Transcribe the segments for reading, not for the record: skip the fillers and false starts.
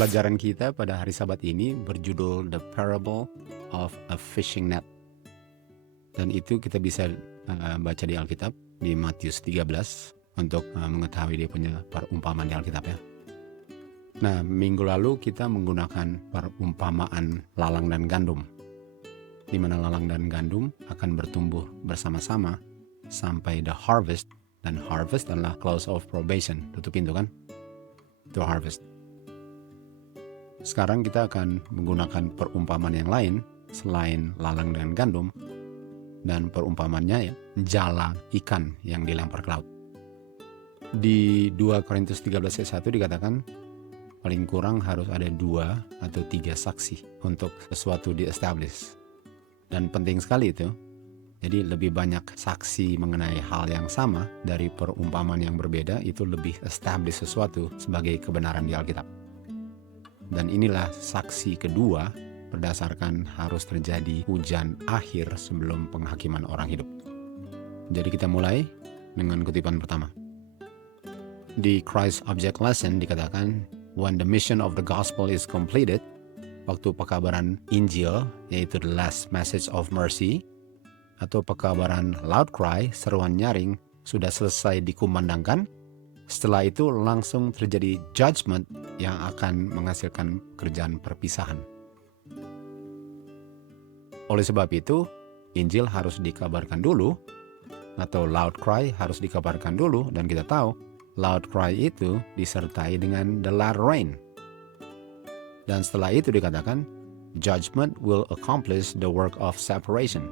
Pelajaran kita pada hari Sabat ini berjudul The Parable of a Fishing Net. Dan itu kita bisa baca di Alkitab di Matius 13 untuk mengetahui dia punya perumpamaan di Alkitab ya. Nah, minggu lalu kita menggunakan perumpamaan lalang dan gandum, di mana lalang dan gandum akan bertumbuh bersama-sama sampai the harvest, dan harvest adalah close of probation, tutup pintu kan, to harvest. Sekarang kita akan menggunakan perumpamaan yang lain selain lalang dan gandum, dan perumpamannya ya, jala ikan yang dilempar ke laut. Di 2 Korintus 13 ayat 1 dikatakan paling kurang harus ada 2 atau 3 saksi untuk sesuatu di-establish. Dan penting sekali itu. Jadi lebih banyak saksi mengenai hal yang sama dari perumpamaan yang berbeda, itu lebih establish sesuatu sebagai kebenaran di Alkitab. Dan inilah saksi kedua berdasarkan harus terjadi hujan akhir sebelum penghakiman orang hidup. Jadi kita mulai dengan kutipan pertama. Di Christ Object Lesson dikatakan, when the mission of the gospel is completed, waktu pekabaran Injil, yaitu the last message of mercy, atau pekabaran loud cry, seruan nyaring, sudah selesai dikumandangkan, setelah itu langsung terjadi judgment yang akan menghasilkan kerjaan perpisahan. Oleh sebab itu, Injil harus dikabarkan dulu, atau loud cry harus dikabarkan dulu, dan kita tahu loud cry itu disertai dengan the latter rain. Dan setelah itu dikatakan, judgment will accomplish the work of separation.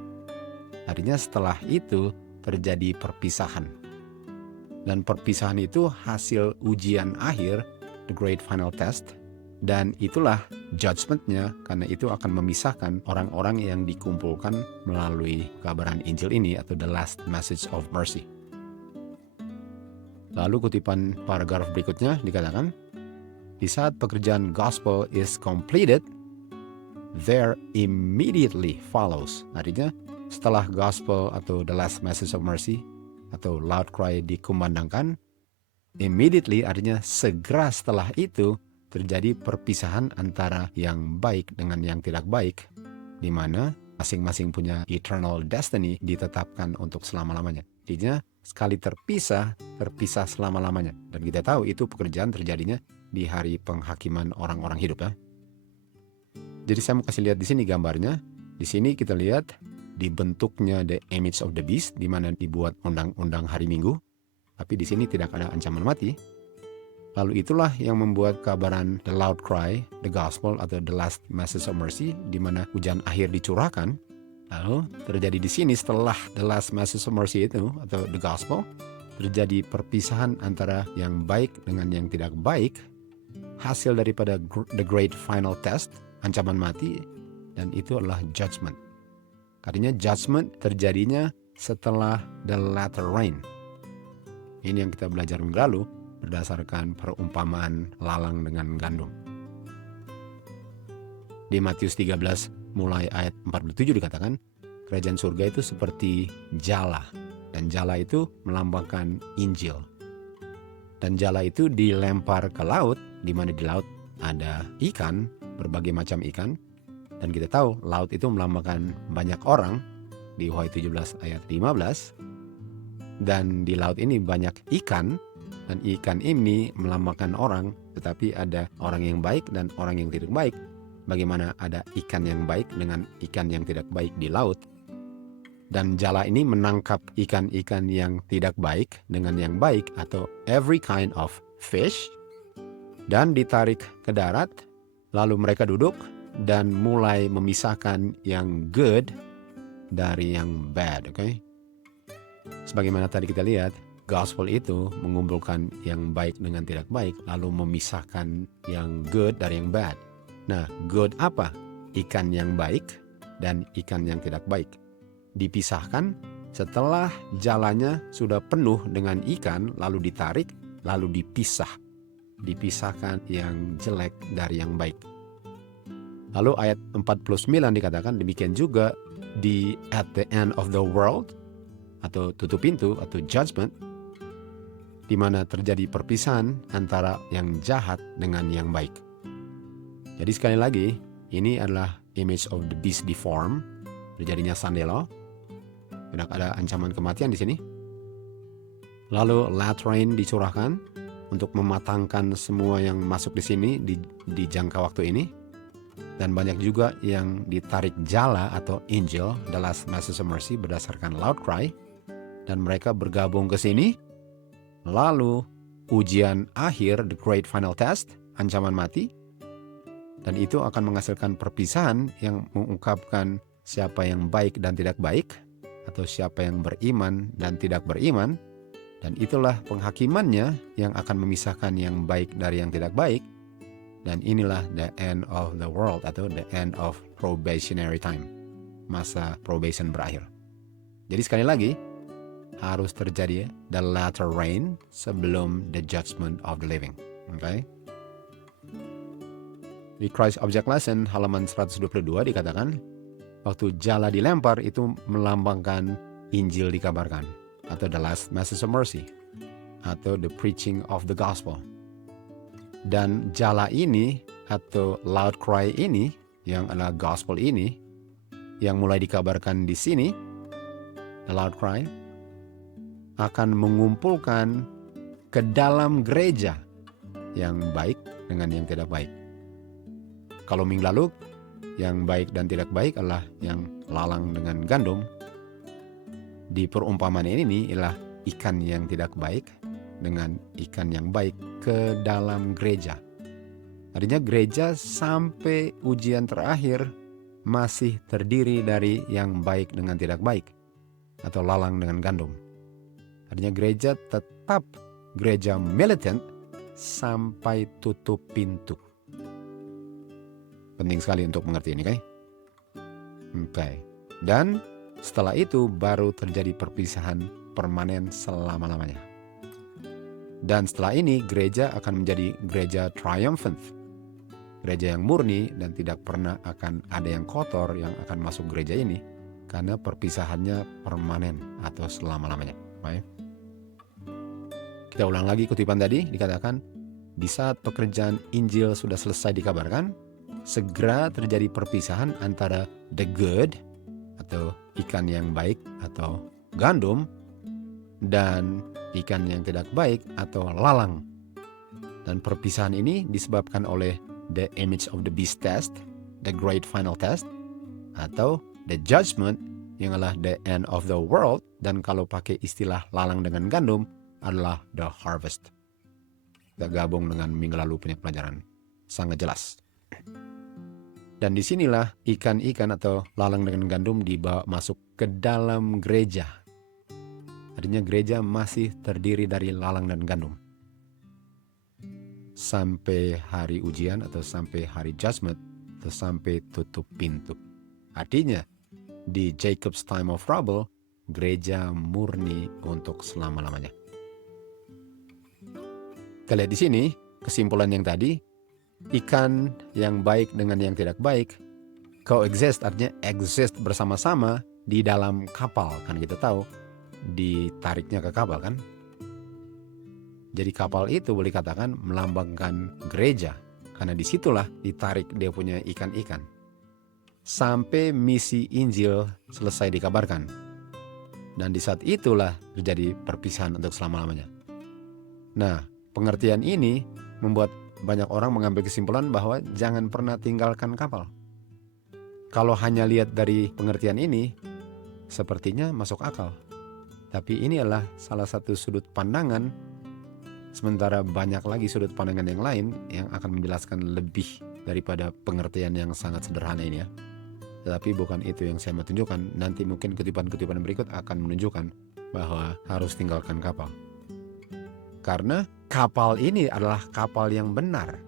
Artinya setelah itu terjadi perpisahan. Dan perpisahan itu hasil ujian akhir, the great final test, dan itulah judgment-nya, karena itu akan memisahkan orang-orang yang dikumpulkan melalui kabaran Injil ini, atau the last message of mercy. Lalu kutipan paragraf berikutnya dikatakan, di saat pekerjaan gospel is completed, there immediately follows. Artinya setelah gospel atau the last message of mercy atau loud cry dikumandangkan, immediately artinya segera setelah itu terjadi perpisahan antara yang baik dengan yang tidak baik, di mana masing-masing punya eternal destiny ditetapkan untuk selama-lamanya. Artinya sekali terpisah selama-lamanya. Dan kita tahu itu pekerjaan terjadinya di hari penghakiman orang-orang hidup ya. Jadi saya mau kasih lihat di sini gambarnya. Di sini kita lihat dibentuknya the image of the beast, di mana dibuat undang-undang hari Minggu. Tapi di sini tidak ada ancaman mati. Lalu itulah yang membuat kabaran the loud cry, the gospel atau the last message of mercy, di mana hujan akhir dicurahkan. Lalu terjadi di sini setelah the last message of mercy itu atau the gospel, terjadi perpisahan antara yang baik dengan yang tidak baik, hasil daripada the great final test, ancaman mati, dan itu adalah judgment. Artinya judgment terjadinya setelah the latter rain. Ini yang kita belajar minggu lalu berdasarkan perumpamaan lalang dengan gandum. Di Matius 13 mulai ayat 47 dikatakan, kerajaan surga itu seperti jala, dan jala itu melambangkan Injil. Dan jala itu dilempar ke laut, di mana di laut ada ikan, berbagai macam ikan. Dan kita tahu laut itu melambangkan banyak orang di Wahyu 17 ayat 15. Dan di laut ini banyak ikan, dan ikan ini melambangkan orang, tetapi ada orang yang baik dan orang yang tidak baik. Bagaimana ada ikan yang baik dengan ikan yang tidak baik di laut. Dan jala ini menangkap ikan-ikan yang tidak baik dengan yang baik, atau every kind of fish, dan ditarik ke darat. Lalu mereka duduk dan mulai memisahkan yang good dari yang bad, okay? Sebagaimana tadi kita lihat, gospel itu mengumpulkan yang baik dengan tidak baik, lalu memisahkan yang good dari yang bad. Nah, good apa? Ikan yang baik dan ikan yang tidak baik. Dipisahkan setelah jalannya sudah penuh dengan ikan, lalu ditarik, lalu dipisah. Dipisahkan yang jelek dari yang baik. Lalu ayat 49 dikatakan demikian juga di at the end of the world, atau tutup pintu atau judgment, di mana terjadi perpisahan antara yang jahat dengan yang baik. Jadi sekali lagi, ini adalah image of the beast deformed, terjadinya Sandelo. Tidak ada ancaman kematian di sini. Lalu latrain dicurahkan untuk mematangkan semua yang masuk di sini di jangka waktu ini. Dan banyak juga yang ditarik jala atau angel, the last message of mercy, berdasarkan loud cry. Dan mereka bergabung ke sini. Lalu ujian akhir, the great final test, ancaman mati. Dan itu akan menghasilkan perpisahan yang mengungkapkan siapa yang baik dan tidak baik, atau siapa yang beriman dan tidak beriman. Dan itulah penghakimannya yang akan memisahkan yang baik dari yang tidak baik. Dan inilah the end of the world, atau the end of probationary time. Masa probation berakhir. Jadi sekali lagi, harus terjadi the latter rain sebelum the judgment of the living. Okay? Di Christ Object Lesson halaman 122 dikatakan, waktu jala dilempar itu melambangkan Injil dikabarkan, atau the last message of mercy, atau the preaching of the gospel. Dan jala ini, atau loud cry ini, yang adalah gospel ini, yang mulai dikabarkan di sini, the loud cry, akan mengumpulkan ke dalam gereja yang baik dengan yang tidak baik. Kalau minggu lalu, yang baik dan tidak baik adalah yang lalang dengan gandum. Di perumpamaan ini ialah ikan yang tidak baik dengan ikan yang baik ke dalam gereja. Artinya gereja sampai ujian terakhir masih terdiri dari yang baik dengan tidak baik, atau lalang dengan gandum. Artinya gereja tetap gereja militant sampai tutup pintu. Penting sekali untuk mengerti ini, kan? Okay. Dan setelah itu baru terjadi perpisahan permanen selama-lamanya. Dan setelah ini gereja akan menjadi gereja triumphant. Gereja yang murni dan tidak pernah akan ada yang kotor yang akan masuk gereja ini. Karena perpisahannya permanen atau selama-lamanya. Baik. Kita ulang lagi kutipan tadi, dikatakan, di saat pekerjaan Injil sudah selesai dikabarkan, segera terjadi perpisahan antara the good, atau ikan yang baik atau gandum, dan ikan yang tidak baik atau lalang. Dan perpisahan ini disebabkan oleh the image of the beast test, the great final test, atau the judgment yang adalah the end of the world, dan kalau pakai istilah lalang dengan gandum adalah the harvest. Kita gabung dengan minggu lalu punya pelajaran. Sangat jelas. Dan disinilah ikan-ikan atau lalang dengan gandum dibawa masuk ke dalam gereja. Artinya gereja masih terdiri dari lalang dan gandum. Sampai hari ujian atau sampai hari judgment atau sampai tutup pintu. Artinya di Jacob's time of trouble, gereja murni untuk selama-lamanya. Kita lihat di sini kesimpulan yang tadi, ikan yang baik dengan yang tidak baik coexist, artinya exist bersama-sama di dalam kapal. Kan kita tahu ditariknya ke kapal, kan? Jadi kapal itu boleh katakan melambangkan gereja, karena disitulah ditarik dia punya ikan-ikan sampai misi Injil selesai dikabarkan. Dan di saat itulah terjadi perpisahan untuk selama-lamanya. Nah, pengertian ini membuat banyak orang mengambil kesimpulan bahwa jangan pernah tinggalkan kapal. Kalau hanya lihat dari pengertian ini, sepertinya masuk akal. Tapi ini adalah salah satu sudut pandangan, sementara banyak lagi sudut pandangan yang lain yang akan menjelaskan lebih daripada pengertian yang sangat sederhana ini, ya. Tetapi bukan itu yang saya mau tunjukkan. Nanti mungkin kutipan-kutipan berikut akan menunjukkan bahwa harus tinggalkan kapal. Karena kapal ini adalah kapal yang benar.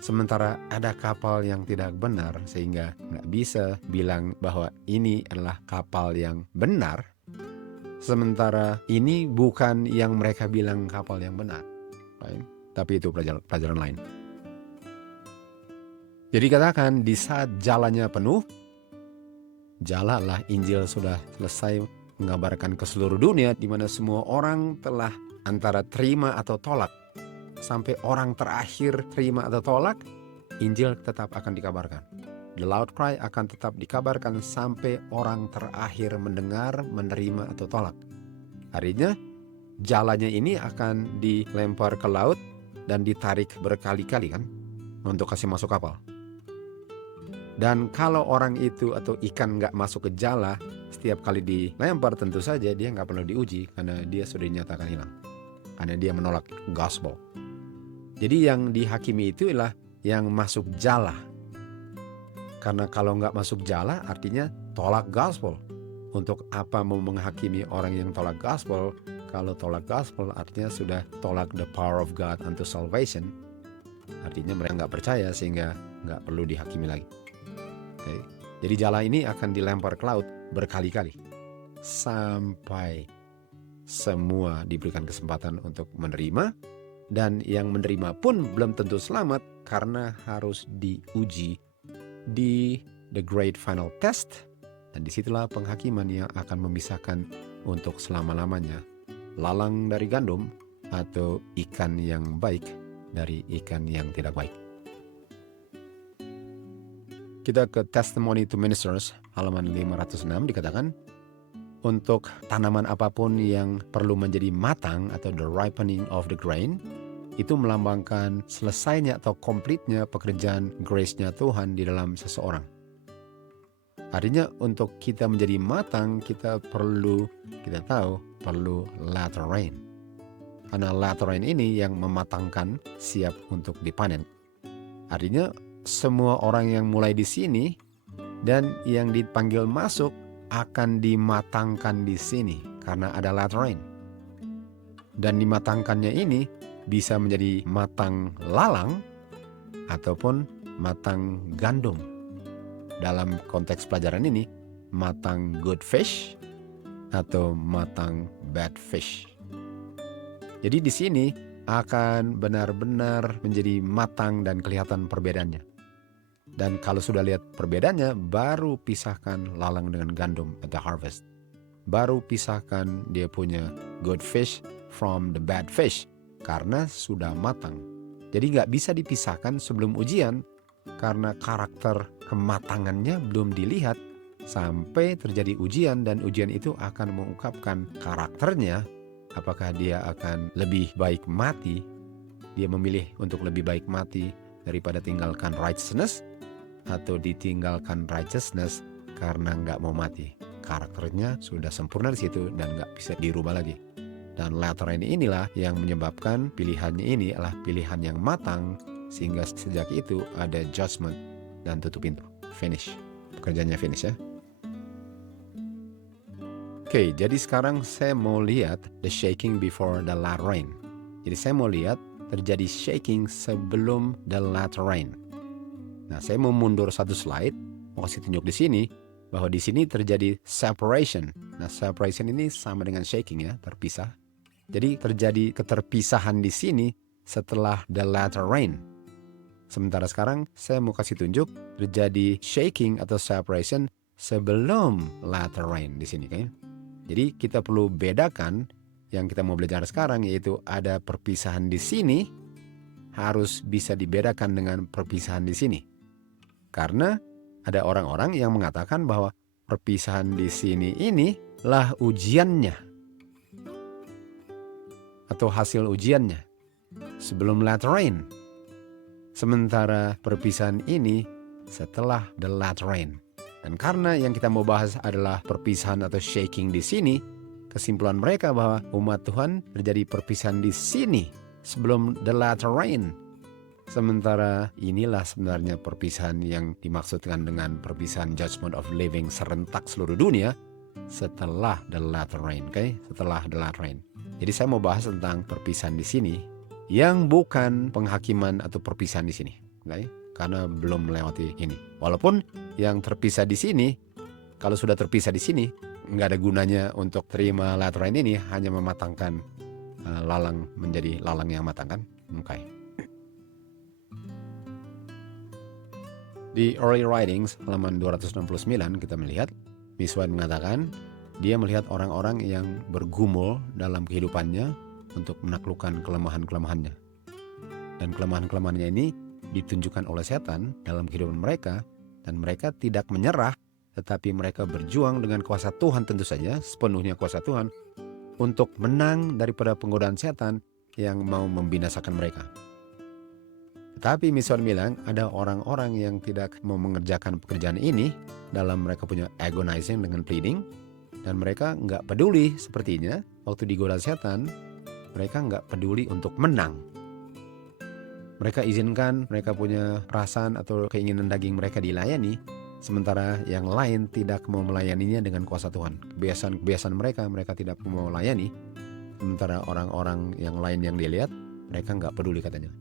Sementara ada kapal yang tidak benar, sehingga nggak bisa bilang bahwa ini adalah kapal yang benar. Sementara ini bukan yang mereka bilang kapal yang benar. Baik. Tapi itu pelajaran lain. Jadi katakan di saat jalannya penuh, jalalah Injil sudah selesai mengabarkan ke seluruh dunia, di mana semua orang telah antara terima atau tolak. Sampai orang terakhir terima atau tolak, Injil tetap akan dikabarkan. The loud cry akan tetap dikabarkan sampai orang terakhir mendengar, menerima atau tolak. Artinya jalanya ini akan dilempar ke laut dan ditarik berkali-kali kan untuk kasih masuk kapal. Dan kalau orang itu atau ikan nggak masuk ke jala, setiap kali dilempar tentu saja dia nggak perlu diuji karena dia sudah dinyatakan hilang. Karena dia menolak gospel. Jadi yang dihakimi itu ialah yang masuk jala. Karena kalau nggak masuk jala artinya tolak gospel. Untuk apa mau menghakimi orang yang tolak gospel? Kalau tolak gospel artinya sudah tolak the power of God unto salvation. Artinya mereka nggak percaya sehingga nggak perlu dihakimi lagi. Okay. Jadi jala ini akan dilempar ke laut berkali-kali. Sampai semua diberikan kesempatan untuk menerima. Dan yang menerima pun belum tentu selamat karena harus diuji di the great final test. Dan disitulah penghakiman yang akan memisahkan untuk selama-lamanya lalang dari gandum atau ikan yang baik dari ikan yang tidak baik. Kita ke Testimony to Ministers halaman 506 dikatakan, untuk tanaman apapun yang perlu menjadi matang atau the ripening of the grain, itu melambangkan selesainya atau komplitnya pekerjaan grace-nya Tuhan di dalam seseorang. Artinya untuk kita menjadi matang, kita tahu perlu latter rain. Karena latter rain ini yang mematangkan siap untuk dipanen. Artinya semua orang yang mulai di sini dan yang dipanggil masuk akan dimatangkan di sini karena ada latter rain. Dan dimatangkannya ini bisa menjadi matang lalang ataupun matang gandum. Dalam konteks pelajaran ini, matang good fish atau matang bad fish. Jadi di sini akan benar-benar menjadi matang dan kelihatan perbedaannya. Dan kalau sudah lihat perbedaannya, baru pisahkan lalang dengan gandum at the harvest. Baru pisahkan dia punya good fish from the bad fish karena sudah matang. Jadi nggak bisa dipisahkan sebelum ujian karena karakter kematangannya belum dilihat sampai terjadi ujian, dan ujian itu akan mengungkapkan karakternya. Apakah dia akan lebih baik mati, dia memilih untuk lebih baik mati daripada tinggalkan righteousness, atau ditinggalkan righteousness karena nggak mau mati. Karakternya sudah sempurna di situ dan nggak bisa dirubah lagi. Dan latter rain inilah yang menyebabkan pilihannya ini adalah pilihan yang matang, sehingga sejak itu ada judgment dan tutup pintu. Finish. Pekerjaannya finish ya. Oke, jadi sekarang saya mau lihat the shaking before the latter rain. Jadi saya mau lihat terjadi shaking sebelum the latter rain. Nah, saya mau mundur satu slide, mau kasih tunjuk di sini bahwa di sini terjadi separation. Nah, separation ini sama dengan shaking ya, terpisah. Jadi terjadi keterpisahan di sini setelah the latter rain. Sementara sekarang saya mau kasih tunjuk terjadi shaking atau separation sebelum latter rain di sini kayaknya. Jadi kita perlu bedakan yang kita mau belajar sekarang, yaitu ada perpisahan di sini harus bisa dibedakan dengan perpisahan di sini. Karena ada orang-orang yang mengatakan bahwa perpisahan di sini inilah ujiannya atau hasil ujiannya sebelum latter rain. Sementara perpisahan ini setelah the latter rain. Dan karena yang kita mau bahas adalah perpisahan atau shaking di sini, kesimpulan mereka bahwa umat Tuhan terjadi perpisahan di sini sebelum the latter rain. Sementara inilah sebenarnya perpisahan yang dimaksudkan dengan perpisahan judgment of living serentak seluruh dunia setelah the latter rain, okay? Setelah the latter rain. Jadi saya mau bahas tentang perpisahan di sini yang bukan penghakiman atau perpisahan di sini, okay? Karena belum melewati ini. Walaupun yang terpisah di sini, kalau sudah terpisah di sini, nggak ada gunanya untuk terima latter rain ini, hanya mematangkan lalang menjadi lalang yang matang kan? Okay. Di Early Writings halaman 269 kita melihat Miss White mengatakan dia melihat orang-orang yang bergumul dalam kehidupannya untuk menaklukkan kelemahan-kelemahannya. Dan kelemahan-kelemahannya ini ditunjukkan oleh setan dalam kehidupan mereka, dan mereka tidak menyerah, tetapi mereka berjuang dengan kuasa Tuhan, tentu saja sepenuhnya kuasa Tuhan, untuk menang daripada penggodaan setan yang mau membinasakan mereka. Tetapi Miss White bilang ada orang-orang yang tidak mau mengerjakan pekerjaan ini dalam mereka punya agonizing dengan pleading, dan mereka nggak peduli sepertinya waktu digoda setan, mereka nggak peduli untuk menang. Mereka izinkan mereka punya perasaan atau keinginan daging mereka dilayani, sementara yang lain tidak mau melayaninya dengan kuasa Tuhan. Kebiasaan mereka tidak mau melayani, sementara orang-orang yang lain yang dilihat, mereka nggak peduli katanya.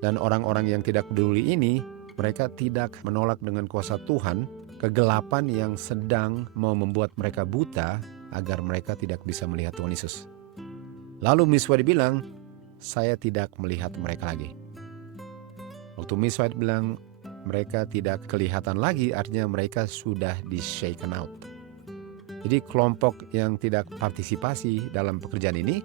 Dan orang-orang yang tidak peduli ini, mereka tidak menolak dengan kuasa Tuhan kegelapan yang sedang mau membuat mereka buta agar mereka tidak bisa melihat Tuhan Yesus. Lalu Miss White bilang, saya tidak melihat mereka lagi. Waktu Miss White bilang mereka tidak kelihatan lagi, artinya mereka sudah di-shaken out. Jadi kelompok yang tidak partisipasi dalam pekerjaan ini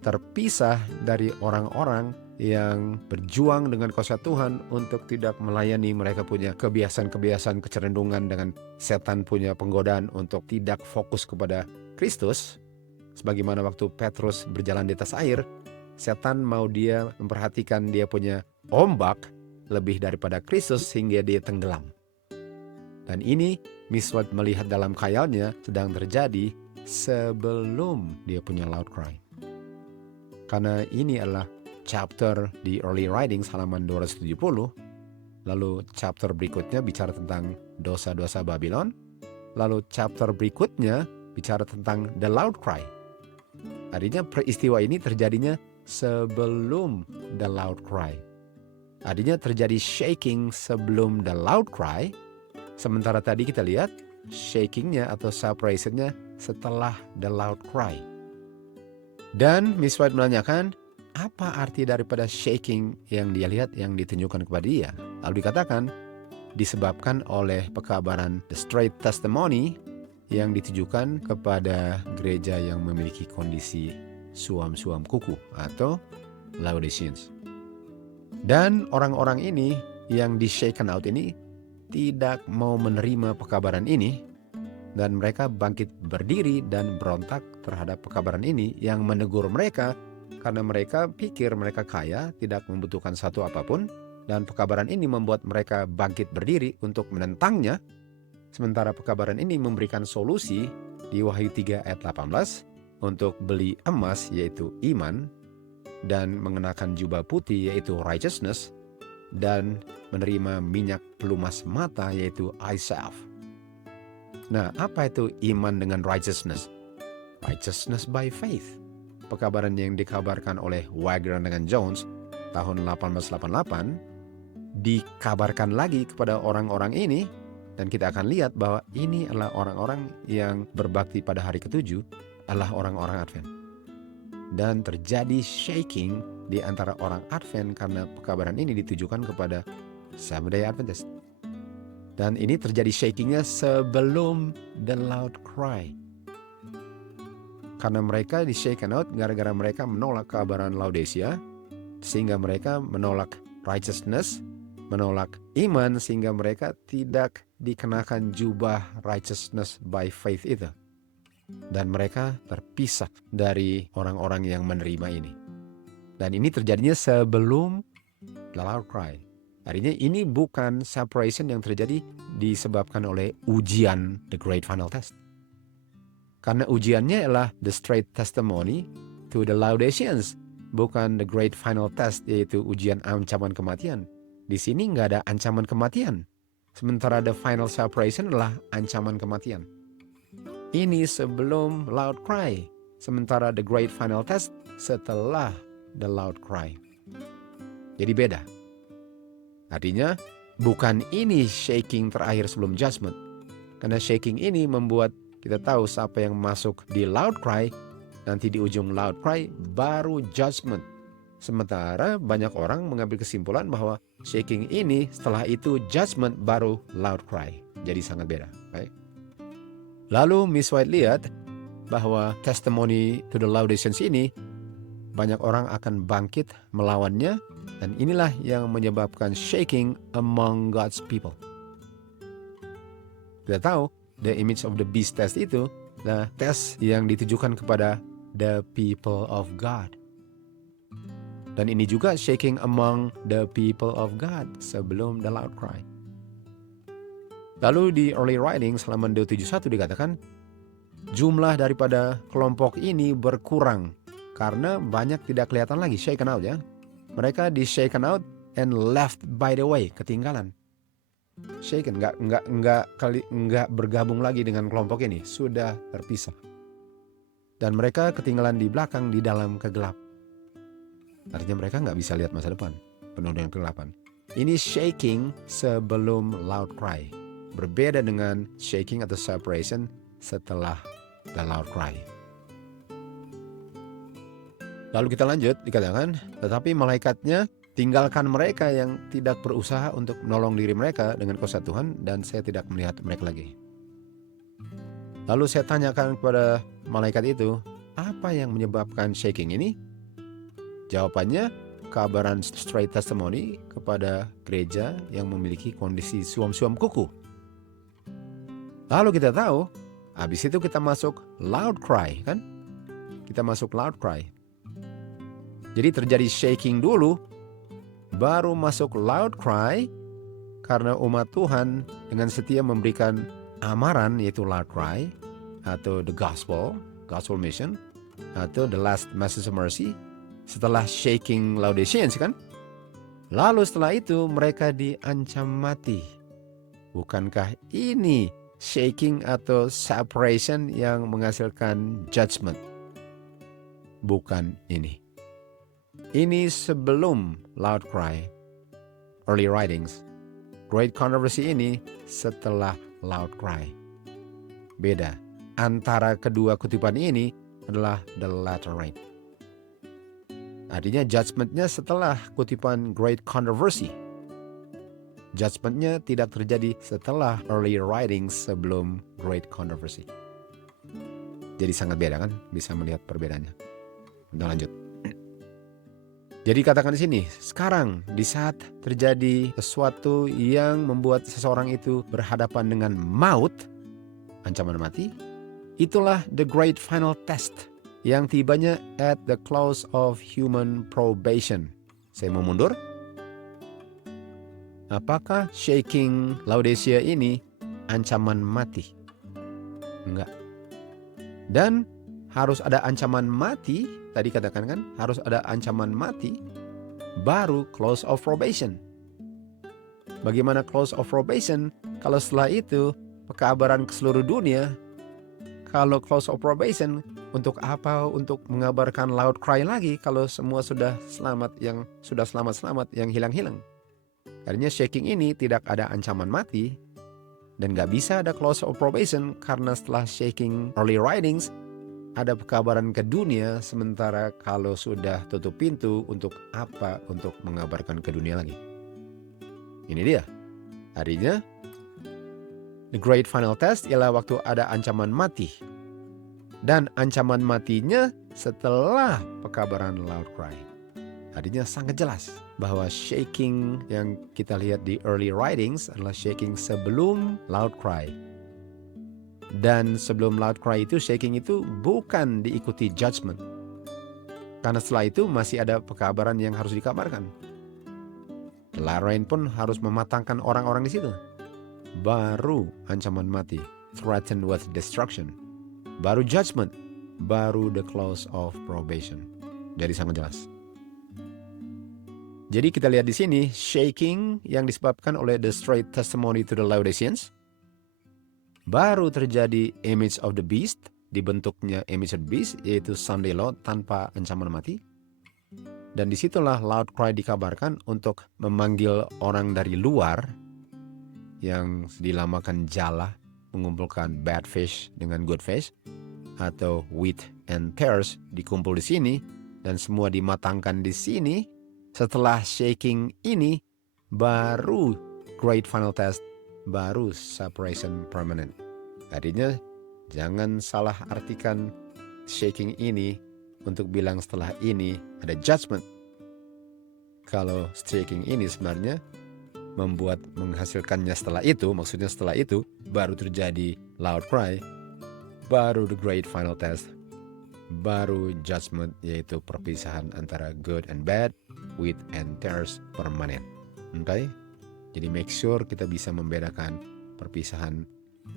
terpisah dari orang-orang yang berjuang dengan kuasa Tuhan untuk tidak melayani. Mereka punya kebiasaan-kebiasaan kecerendungan dengan setan punya penggodaan untuk tidak fokus kepada Kristus. Sebagaimana waktu Petrus berjalan di atas air, setan mau dia memperhatikan dia punya ombak lebih daripada Kristus sehingga dia tenggelam. Dan ini Miss White melihat dalam khayalnya sedang terjadi sebelum dia punya loud cry. Karena ini adalah chapter di Early Writings halaman 270. Lalu chapter berikutnya bicara tentang dosa-dosa Babylon. Lalu chapter berikutnya bicara tentang the loud cry. Artinya peristiwa ini terjadinya sebelum the loud cry. Artinya terjadi shaking sebelum the loud cry. Sementara tadi kita lihat shakingnya atau separationnya setelah the loud cry. Dan Miss White menanyakan, apa arti daripada shaking yang dia lihat yang ditunjukkan kepada dia? Lalu dikatakan, disebabkan oleh pekabaran the straight testimony yang ditujukan kepada gereja yang memiliki kondisi suam-suam kuku atau Laodiceans. Dan orang-orang ini yang di shaken out ini tidak mau menerima pekabaran ini, dan mereka bangkit berdiri dan berontak terhadap pekabaran ini yang menegur mereka karena mereka pikir mereka kaya, tidak membutuhkan satu apapun, dan pekabaran ini membuat mereka bangkit berdiri untuk menentangnya. Sementara pekabaran ini memberikan solusi di Wahyu 3 ayat 18 untuk beli emas yaitu iman, dan mengenakan jubah putih yaitu righteousness, dan menerima minyak pelumas mata yaitu eye salve. Nah, apa itu iman dengan righteousness? Righteousness by faith. Pekabaran yang dikabarkan oleh Wagner dengan Jones tahun 1888 dikabarkan lagi kepada orang-orang ini, dan kita akan lihat bahwa ini adalah orang-orang yang berbakti pada hari ke-7 adalah orang-orang Advent. Dan terjadi shaking di antara orang Advent karena pekabaran ini ditujukan kepada Seventh-day Adventist. Dan ini terjadi shakingnya sebelum the loud cry. Karena mereka di shaken out gara-gara mereka menolak keabaran Laodicea, sehingga mereka menolak righteousness, menolak iman, sehingga mereka tidak dikenakan jubah righteousness by faith itu. Dan mereka terpisah dari orang-orang yang menerima ini. Dan ini terjadinya sebelum the loud cry. Artinya ini bukan separation yang terjadi disebabkan oleh ujian the great final test. Karena ujiannya adalah the straight testimony to the Laodiceans, bukan the great final test yaitu ujian ancaman kematian. Di sini nggak ada ancaman kematian. Sementara the final separation adalah ancaman kematian. Ini sebelum loud cry. Sementara the great final test setelah the loud cry. Jadi beda. Artinya bukan ini shaking terakhir sebelum judgment. Karena shaking ini membuat kita tahu siapa yang masuk di loud cry. Nanti di ujung loud cry baru judgment. Sementara banyak orang mengambil kesimpulan bahwa shaking ini setelah itu judgment baru loud cry. Jadi sangat beda. Baik. Lalu Miss White lihat bahwa testimony to the Laodiceans ini banyak orang akan bangkit melawannya Dan inilah yang menyebabkan shaking among God's people. Kita tahu, the image of the beast test itu adalah tes yang ditujukan kepada the people of God. Dan ini juga shaking among the people of God sebelum the loud cry. Lalu di early writings halaman 271 dikatakan, jumlah daripada kelompok ini berkurang karena banyak tidak kelihatan lagi, shaken out ya. Mereka di shaken out and left by the way, ketinggalan. Shaken, nggak bergabung lagi dengan kelompok ini, sudah terpisah. Dan mereka ketinggalan di belakang di dalam kegelap. Artinya mereka nggak bisa lihat masa depan, penuh dengan kegelapan. Ini shaking sebelum loud cry. Berbeda dengan shaking atau separation setelah the loud cry. Lalu kita lanjut, dikatakan, tetapi malaikatnya tinggalkan mereka yang tidak berusaha untuk menolong diri mereka dengan kuasa Tuhan, dan saya tidak melihat mereka lagi. Lalu saya tanyakan kepada malaikat itu, apa yang menyebabkan shaking ini? Jawabannya, kabaran straight testimony kepada gereja yang memiliki kondisi suam-suam kuku. Lalu kita tahu, habis itu kita masuk loud cry, kan? Kita masuk loud cry. Jadi terjadi shaking dulu, baru masuk loud cry, karena umat Tuhan dengan setia memberikan amaran, yaitu loud cry, atau the gospel mission, atau the last message of mercy, setelah shaking Laodiceans kan. Lalu setelah itu mereka diancam mati. Bukankah ini shaking atau separation yang menghasilkan judgment? Bukan ini. Ini sebelum loud cry, early writings. Great controversy ini setelah loud cry. Beda. Antara kedua kutipan ini adalah the latter rain. Artinya judgment-nya setelah kutipan great controversy. Judgment-nya tidak terjadi setelah early writings sebelum great controversy. Jadi sangat beda kan? Bisa melihat perbedaannya. Kita lanjut. Jadi katakan di sini, sekarang di saat terjadi sesuatu yang membuat seseorang itu berhadapan dengan maut, ancaman mati, itulah the great final test yang tibanya at the close of human probation. Saya mau mundur. Apakah shaking Laodicea ini ancaman mati? Enggak. Dan harus ada ancaman mati, tadi katakan kan, harus ada ancaman mati, baru close of probation. Bagaimana close of probation? Kalau setelah itu, pekabaran ke seluruh dunia. Kalau close of probation, untuk apa? Untuk mengabarkan loud cry lagi, kalau semua sudah selamat, yang hilang-hilang. Artinya shaking ini tidak ada ancaman mati, dan gak bisa ada close of probation, karena setelah shaking early writings, ada pekabaran ke dunia, sementara kalau sudah tutup pintu, untuk apa? Untuk mengabarkan ke dunia lagi. Ini dia. Artinya, the great final test ialah waktu ada ancaman mati. Dan ancaman matinya setelah pekabaran loud cry. Artinya sangat jelas bahwa shaking yang kita lihat di early writings adalah shaking sebelum loud cry. Dan sebelum loud cry itu, shaking itu bukan diikuti judgment. Karena setelah itu masih ada pekabaran yang harus dikabarkan. Lain pun harus mematangkan orang-orang di situ. Baru ancaman mati, threatened with destruction. Baru judgment, baru the close of probation. Jadi sangat jelas. Jadi kita lihat di sini, shaking yang disebabkan oleh the straight testimony to the Laodiceans. Baru terjadi image of the beast, dibentuknya image of the beast, yaitu Sunday Law tanpa ancaman mati. Dan disitulah loud cry dikabarkan untuk memanggil orang dari luar yang dilamakan jala, mengumpulkan bad fish dengan good fish, atau wheat and tares dikumpul di sini, dan semua dimatangkan di sini. Setelah shaking ini, baru great final test, baru separation permanent. Artinya jangan salah artikan shaking ini untuk bilang setelah ini ada judgment. kalau shaking ini sebenarnya menghasilkannya setelah itu, maksudnya setelah itu baru terjadi loud cry, baru the great final test, baru judgment, yaitu perpisahan antara good and bad, wheat and tares permanen. Okay? Jadi make sure kita bisa membedakan perpisahan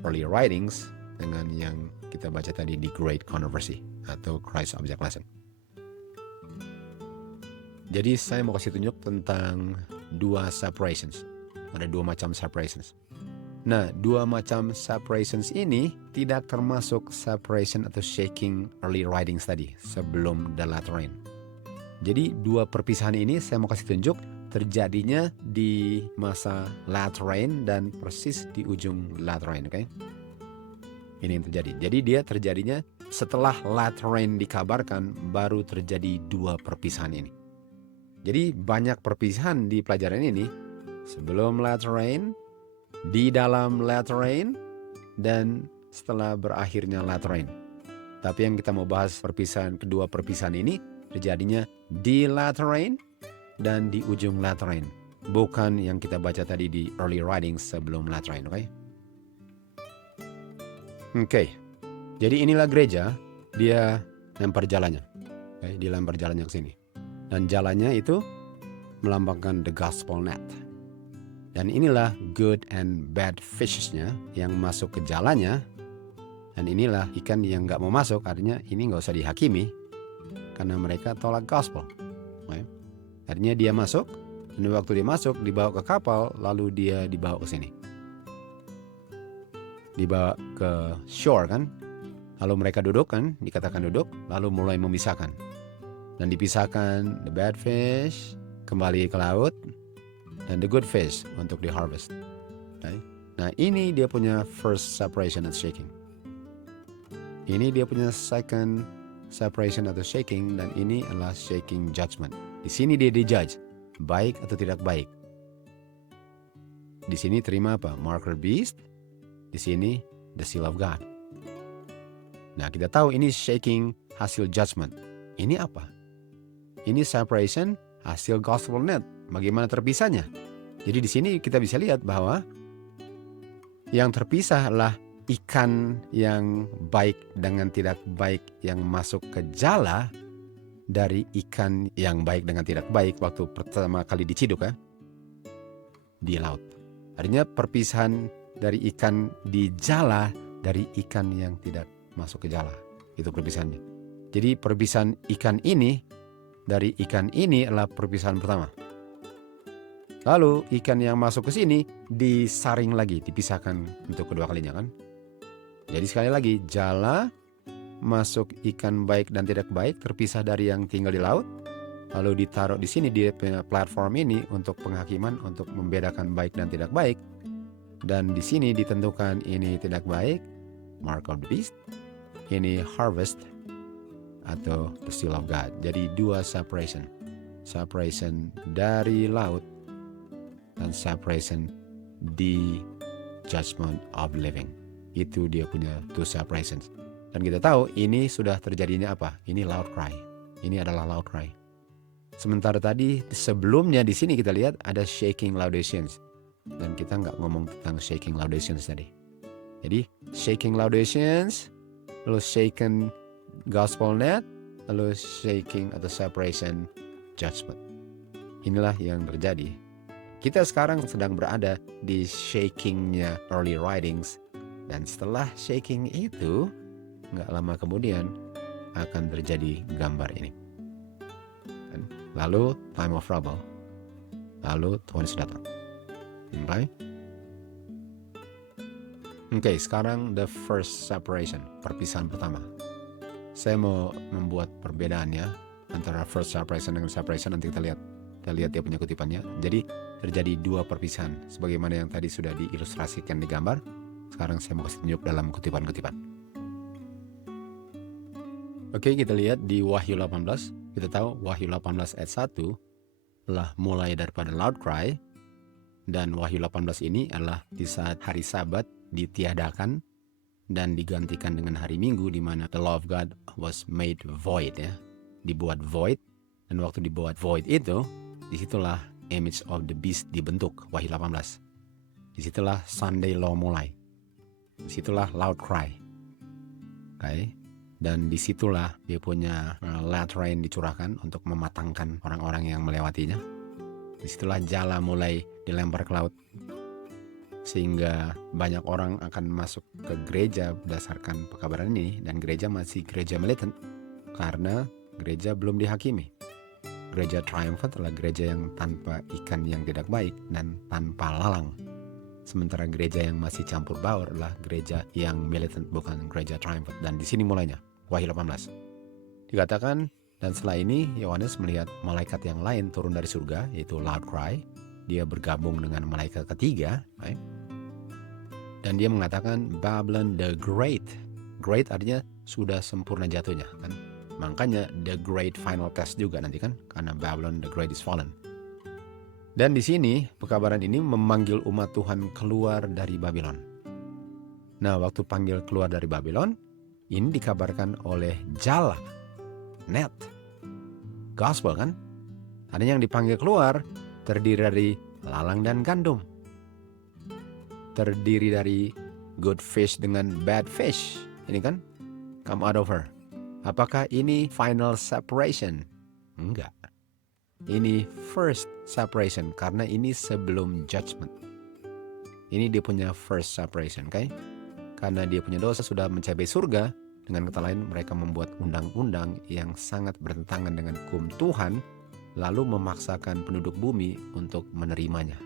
early writings dengan yang kita baca tadi di Great Controversy atau Christ Object Lesson. Jadi saya mau kasih tunjuk tentang dua separations. Ada dua macam separations. Nah, dua macam separations ini tidak termasuk separation atau shaking early writings tadi sebelum the latter rain. Jadi dua perpisahan ini saya mau kasih tunjuk terjadinya di masa latter rain dan persis di ujung latter rain, oke? Ini yang terjadi. Jadi dia terjadinya setelah latter rain dikabarkan baru terjadi dua perpisahan ini. Jadi banyak perpisahan di pelajaran ini sebelum latter rain, di dalam latter rain, dan setelah berakhirnya latter rain. Tapi yang kita mau bahas kedua perpisahan ini terjadinya di latter rain dan di ujung latter rain. Bukan yang kita baca tadi di early writings sebelum latter rain, oke? Oke. Jadi inilah gereja, dia lempar jalannya. Oke, dia lempar jalannya ke sini. Dan jalannya itu melambangkan the gospel net. Dan inilah good and bad fishes-nya yang masuk ke jalannya. Dan inilah ikan yang gak mau masuk, artinya ini gak usah dihakimi. Karena mereka tolak gospel. Okay. Artinya dia masuk, dan waktu dia masuk dibawa ke kapal, lalu dia dibawa ke sini. Dibawa ke shore kan. Lalu mereka duduk kan, dikatakan duduk, lalu mulai memisahkan. Dan dipisahkan the bad fish kembali ke laut dan the good fish untuk di harvest. Okay. Nah ini dia punya first separation atau shaking. Ini dia punya second separation atau shaking, dan ini adalah shaking judgment. Di sini dia dijudge baik atau tidak baik. Di sini terima apa? Marker beast. Di sini the seal of God. Nah kita tahu ini shaking hasil judgment. Ini apa? Ini separation hasil gospel net. Bagaimana terpisahnya? Jadi di sini kita bisa lihat bahwa yang terpisah adalah ikan yang baik dengan tidak baik yang masuk ke jala dari ikan yang baik dengan tidak baik waktu pertama kali diciduk ya, di laut. Artinya perpisahan dari ikan di jala dari ikan yang tidak masuk ke jala. Itu perpisahannya. Jadi perpisahan ikan ini dari ikan ini adalah perpisahan pertama. Lalu ikan yang masuk ke sini disaring lagi, dipisahkan untuk kedua kalinya kan. Jadi sekali lagi jala masuk ikan baik dan tidak baik terpisah dari yang tinggal di laut. Lalu ditaruh di sini di platform ini untuk penghakiman, untuk membedakan baik dan tidak baik. Dan di sini ditentukan ini tidak baik, mark of the beast. Ini harvest atau the seal of God. Jadi dua separation. Separation dari laut dan separation di judgment of living. Itu dia punya two separations. Dan kita tahu ini sudah terjadinya apa? Ini loud cry. Ini adalah loud cry. Sementara tadi sebelumnya di sini kita lihat ada shaking laudations. Dan kita nggak ngomong tentang shaking laudations tadi. Jadi shaking laudations, lalu shaken gospel net, lalu shaking atau separation judgment. Inilah yang terjadi. Kita sekarang sedang berada di shakingnya early writings. Dan setelah shaking itu, nggak lama kemudian akan terjadi gambar ini. Lalu time of trouble. Lalu Tuhan sudah datang. Oke, sekarang the first separation, perpisahan pertama. Saya mau membuat perbedaannya antara first separation dengan separation. Nanti kita lihat dia punya kutipannya. Jadi terjadi dua perpisahan sebagaimana yang tadi sudah diilustrasikan di gambar. Sekarang saya mau kasih tunjuk dalam kutipan-kutipan. Oke, kita lihat di Wahyu 18. Kita tahu Wahyu 18 ayat 1 telah mulai daripada loud cry. Dan Wahyu 18 ini adalah di saat hari Sabat ditiadakan dan digantikan dengan hari Minggu, di mana the law of God was made void ya. Dibuat void. Dan waktu dibuat void itu disitulah image of the beast dibentuk, Wahyu 18. Disitulah Sunday law mulai. Disitulah loud cry. Okay? Dan disitulah dia punya latrine dicurahkan untuk mematangkan orang-orang yang melewatinya. Disitulah jala mulai dilempar ke laut. Sehingga banyak orang akan masuk ke gereja berdasarkan pekabaran ini. Dan gereja masih gereja militant. Karena gereja belum dihakimi. Gereja triumphant adalah gereja yang tanpa ikan yang tidak baik dan tanpa lalang. Sementara gereja yang masih campur baur adalah gereja yang militant, bukan gereja triumphant. Dan di sini mulainya, Wahyu 18. Dikatakan, dan setelah ini Yohanes melihat malaikat yang lain turun dari surga, yaitu loud cry. Dia bergabung dengan malaikat ketiga, right? Dan dia mengatakan Babylon the Great. Great artinya sudah sempurna jatuhnya, kan? Makanya the great final test juga nanti kan, karena Babylon the Great is fallen. Dan di sini pekabaran ini memanggil umat Tuhan keluar dari Babylon. Nah, waktu panggil keluar dari Babylon, ini dikabarkan oleh jala, net, gospel kan? Ada yang dipanggil keluar terdiri dari lalang dan gandum. Terdiri dari good fish dengan bad fish. Ini kan, come out of her. Apakah ini final separation? Enggak. Ini first separation karena ini sebelum judgment. Ini dia punya first separation, okay? Karena dia punya dosa sudah mencapai surga, dengan kata lain mereka membuat undang-undang yang sangat bertentangan dengan hukum Tuhan, lalu memaksakan penduduk bumi untuk menerimanya.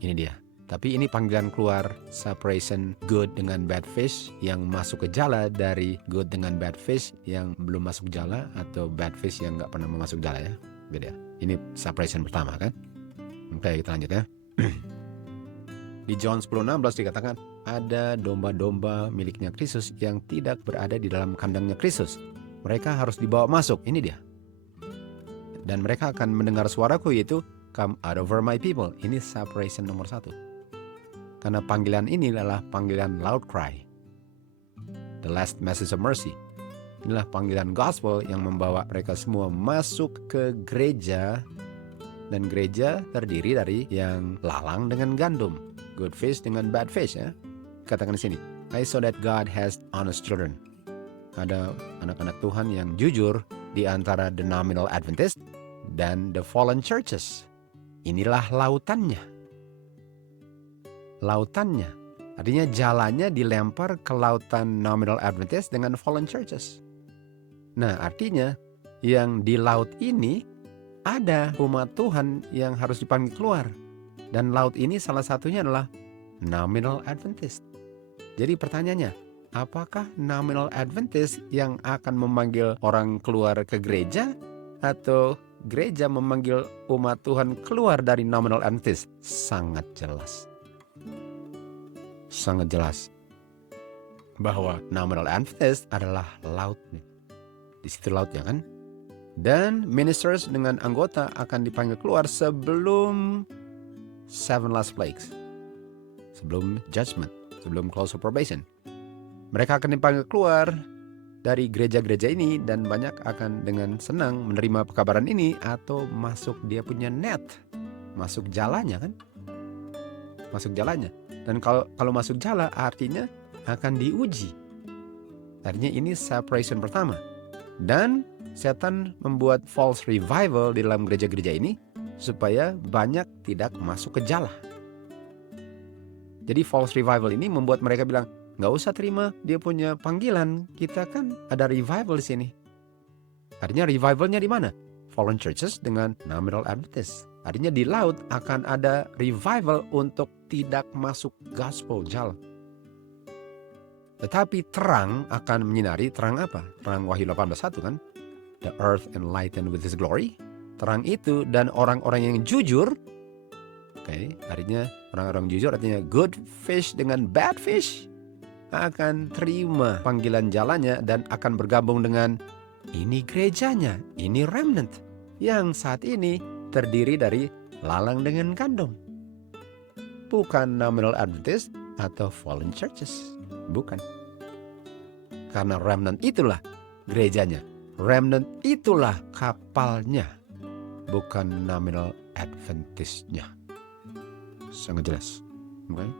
Ini dia. Tapi ini panggilan keluar separation good dengan bad fish yang masuk ke jala dari good dengan bad fish yang belum masuk jala atau bad fish yang nggak pernah masuk jala ya. Beda. Ini separation pertama kan. Oke, kita lanjut ya. Di John 10:16 dikatakan ada domba-domba miliknya Kristus yang tidak berada di dalam kandangnya Kristus. Mereka harus dibawa masuk. Ini dia. Dan mereka akan mendengar suaraku yaitu come out over my people. Ini separation nomor 1. Karena panggilan ini adalah panggilan loud cry. The last message of mercy. Inilah panggilan gospel yang membawa mereka semua masuk ke gereja. Dan gereja terdiri dari yang lalang dengan gandum. Good fish dengan bad fish ya. Katakan di sini. I saw that God has honest children. Ada anak-anak Tuhan yang jujur di antara the nominal Adventist dan the fallen churches. Inilah lautannya. Lautannya. Artinya jalannya dilempar ke lautan nominal Adventist dengan fallen churches. Nah, artinya yang di laut ini ada umat Tuhan yang harus dipanggil keluar. Dan laut ini salah satunya adalah nominal Adventist. Jadi pertanyaannya, apakah nominal Adventist yang akan memanggil orang keluar ke gereja atau gereja memanggil umat Tuhan keluar dari nominal Adventist? Sangat jelas. Sangat jelas bahwa nominal Adventist adalah lautnya. Di situ lautnya kan. Dan ministers dengan anggota akan dipanggil keluar sebelum 7 last plagues. Sebelum judgment, sebelum close of probation. Mereka akan dipanggil keluar dari gereja-gereja ini dan banyak akan dengan senang menerima pekabaran ini atau masuk dia punya net. Masuk jalannya kan? Masuk jalannya. Dan kalau masuk jala artinya akan diuji. Artinya ini separation pertama. Dan setan membuat false revival di dalam gereja-gereja ini supaya banyak tidak masuk ke jala. Jadi false revival ini membuat mereka bilang, nggak usah terima dia punya panggilan. Kita kan ada revival di sini. Artinya revivalnya di mana? Fallen churches dengan nominal Adventist. Artinya di laut akan ada revival untuk tidak masuk gospel jala. Tetapi terang akan menyinari. Terang apa? Terang Wahyu 18:1 kan? The earth enlightened with his glory. Terang itu dan orang-orang yang jujur. Oke, artinya orang-orang jujur artinya good fish dengan bad fish akan terima panggilan jalannya dan akan bergabung dengan ini gerejanya, ini remnant yang saat ini terdiri dari lalang dengan gandum. Bukan nominal Adventist atau fallen churches. Bukan. Karena remnant itulah gerejanya. Remnant itulah kapalnya. Bukan nominal Adventistnya. Sangat jelas. Okay?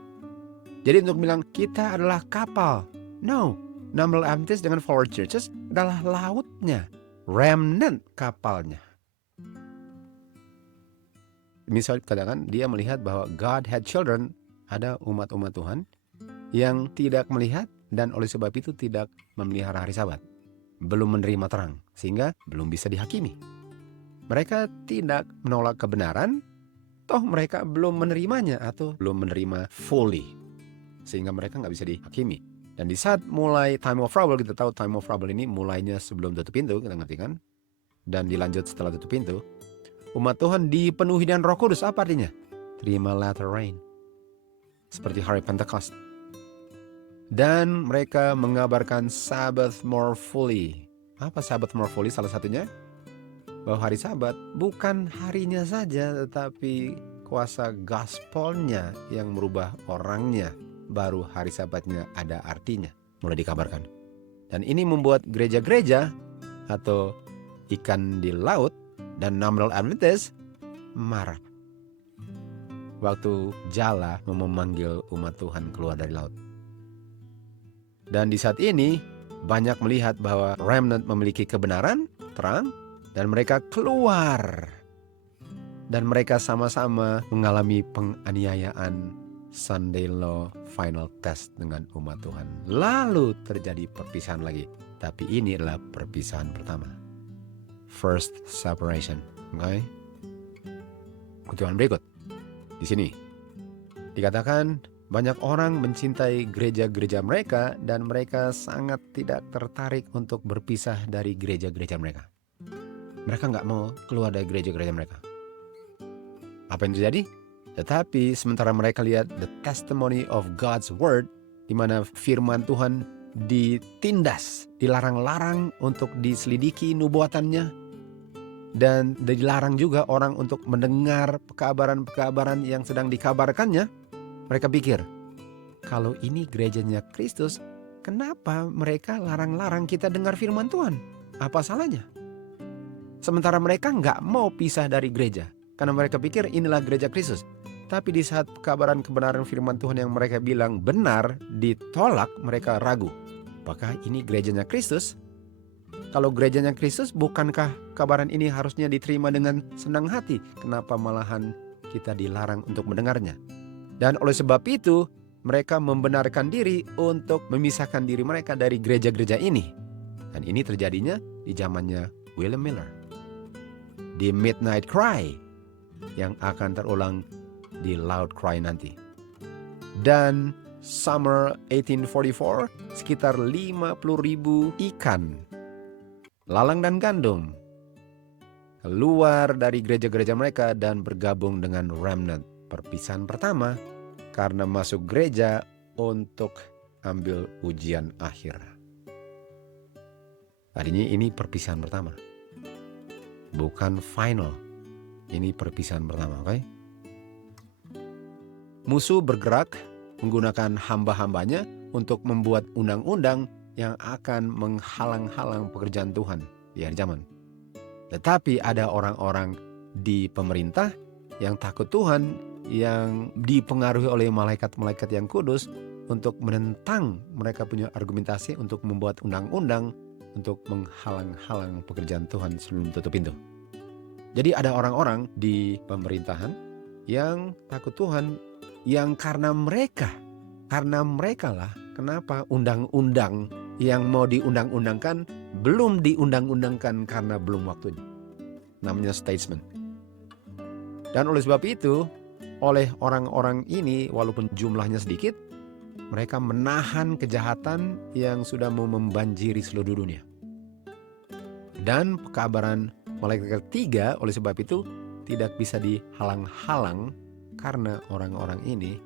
Jadi untuk bilang kita adalah kapal. No. Non-Bible Adventist dengan follower churches adalah lautnya. Remnant kapalnya. Misal katakan dia melihat bahwa God had children. Ada umat-umat Tuhan yang tidak melihat dan oleh sebab itu tidak memelihara hari Sabat. Belum menerima terang, sehingga belum bisa dihakimi. Mereka tidak menolak kebenaran, toh mereka belum menerimanya atau belum menerima fully, sehingga mereka nggak bisa dihakimi. Dan di saat mulai time of trouble, kita tahu time of trouble ini mulainya sebelum tutup pintu, kita ngerti kan? Dan dilanjut setelah tutup pintu, umat Tuhan dipenuhi dengan Roh Kudus. Apa artinya? Terima latter rain, seperti hari Pentecost. Dan mereka mengabarkan Sabbath more fully. Apa Sabbath more fully? Salah satunya bahwa hari Sabat bukan harinya saja, tetapi kuasa gospelnya yang merubah orangnya. Baru hari Sabatnya ada artinya, mulai dikabarkan. Dan ini membuat gereja-gereja atau ikan di laut dan Non-Bible Adventist marah waktu jala memanggil umat Tuhan keluar dari laut. Dan di saat ini banyak melihat bahwa remnant memiliki kebenaran, terang, dan mereka keluar. Dan mereka sama-sama mengalami penganiayaan Sunday Law Final Test dengan umat Tuhan. Lalu terjadi perpisahan lagi. Tapi ini adalah perpisahan pertama. First separation. Okay? Kutipan berikut. Di sini dikatakan banyak orang mencintai gereja-gereja mereka dan mereka sangat tidak tertarik untuk berpisah dari gereja-gereja mereka. Mereka nggak mau keluar dari gereja-gereja mereka. Apa yang terjadi? Tetapi sementara mereka lihat the testimony of God's word, di mana firman Tuhan ditindas, dilarang-larang untuk diselidiki nubuatannya, dan dilarang juga orang untuk mendengar kabaran-kabaran yang sedang dikabarkannya. Mereka pikir, kalau ini gerejanya Kristus, kenapa mereka larang-larang kita dengar firman Tuhan? Apa salahnya? Sementara mereka nggak mau pisah dari gereja, karena mereka pikir inilah gereja Kristus. Tapi di saat kabaran kebenaran firman Tuhan yang mereka bilang benar ditolak, mereka ragu. Apakah ini gerejanya Kristus? Kalau gerejanya Kristus, bukankah kabaran ini harusnya diterima dengan senang hati? Kenapa malahan kita dilarang untuk mendengarnya? Dan oleh sebab itu, mereka membenarkan diri untuk memisahkan diri mereka dari gereja-gereja ini. Dan ini terjadinya di zamannya William Miller. Di Midnight Cry yang akan terulang di Loud Cry nanti. Dan Summer 1844, sekitar 50.000 ikan, lalang dan gandum keluar dari gereja-gereja mereka dan bergabung dengan remnant. Perpisahan pertama karena masuk gereja untuk ambil ujian akhir. Tadinya ini perpisahan pertama, bukan final. Ini perpisahan pertama, oke? Musuh bergerak menggunakan hamba-hambanya untuk membuat undang-undang yang akan menghalang-halang pekerjaan Tuhan di akhir zaman. Tetapi ada orang-orang di pemerintah yang takut Tuhan, yang dipengaruhi oleh malaikat-malaikat yang kudus untuk menentang. Mereka punya argumentasi untuk membuat undang-undang untuk menghalang-halang pekerjaan Tuhan sebelum tutup pintu. Jadi ada orang-orang di pemerintahan yang takut Tuhan, yang karena mereka lah kenapa undang-undang yang mau diundang-undangkan belum diundang-undangkan karena belum waktunya. Namanya statesman. Dan oleh sebab itu, oleh orang-orang ini, walaupun jumlahnya sedikit, mereka menahan kejahatan yang sudah mau membanjiri seluruh dunia. Dan pekabaran malaikat ketiga oleh sebab itu tidak bisa dihalang-halang karena orang-orang ini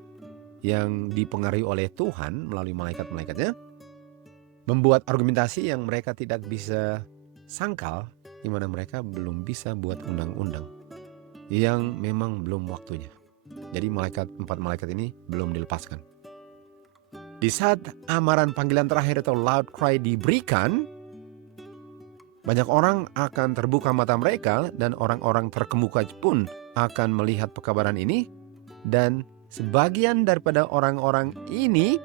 yang dipengaruhi oleh Tuhan melalui malaikat-malaikatnya membuat argumentasi yang mereka tidak bisa sangkal, di mana mereka belum bisa buat undang-undang yang memang belum waktunya. Jadi empat malaikat ini belum dilepaskan. Di saat amaran panggilan terakhir atau loud cry diberikan, banyak orang akan terbuka mata mereka dan orang-orang terkemuka pun akan melihat pekabaran ini, dan sebagian daripada orang-orang ini,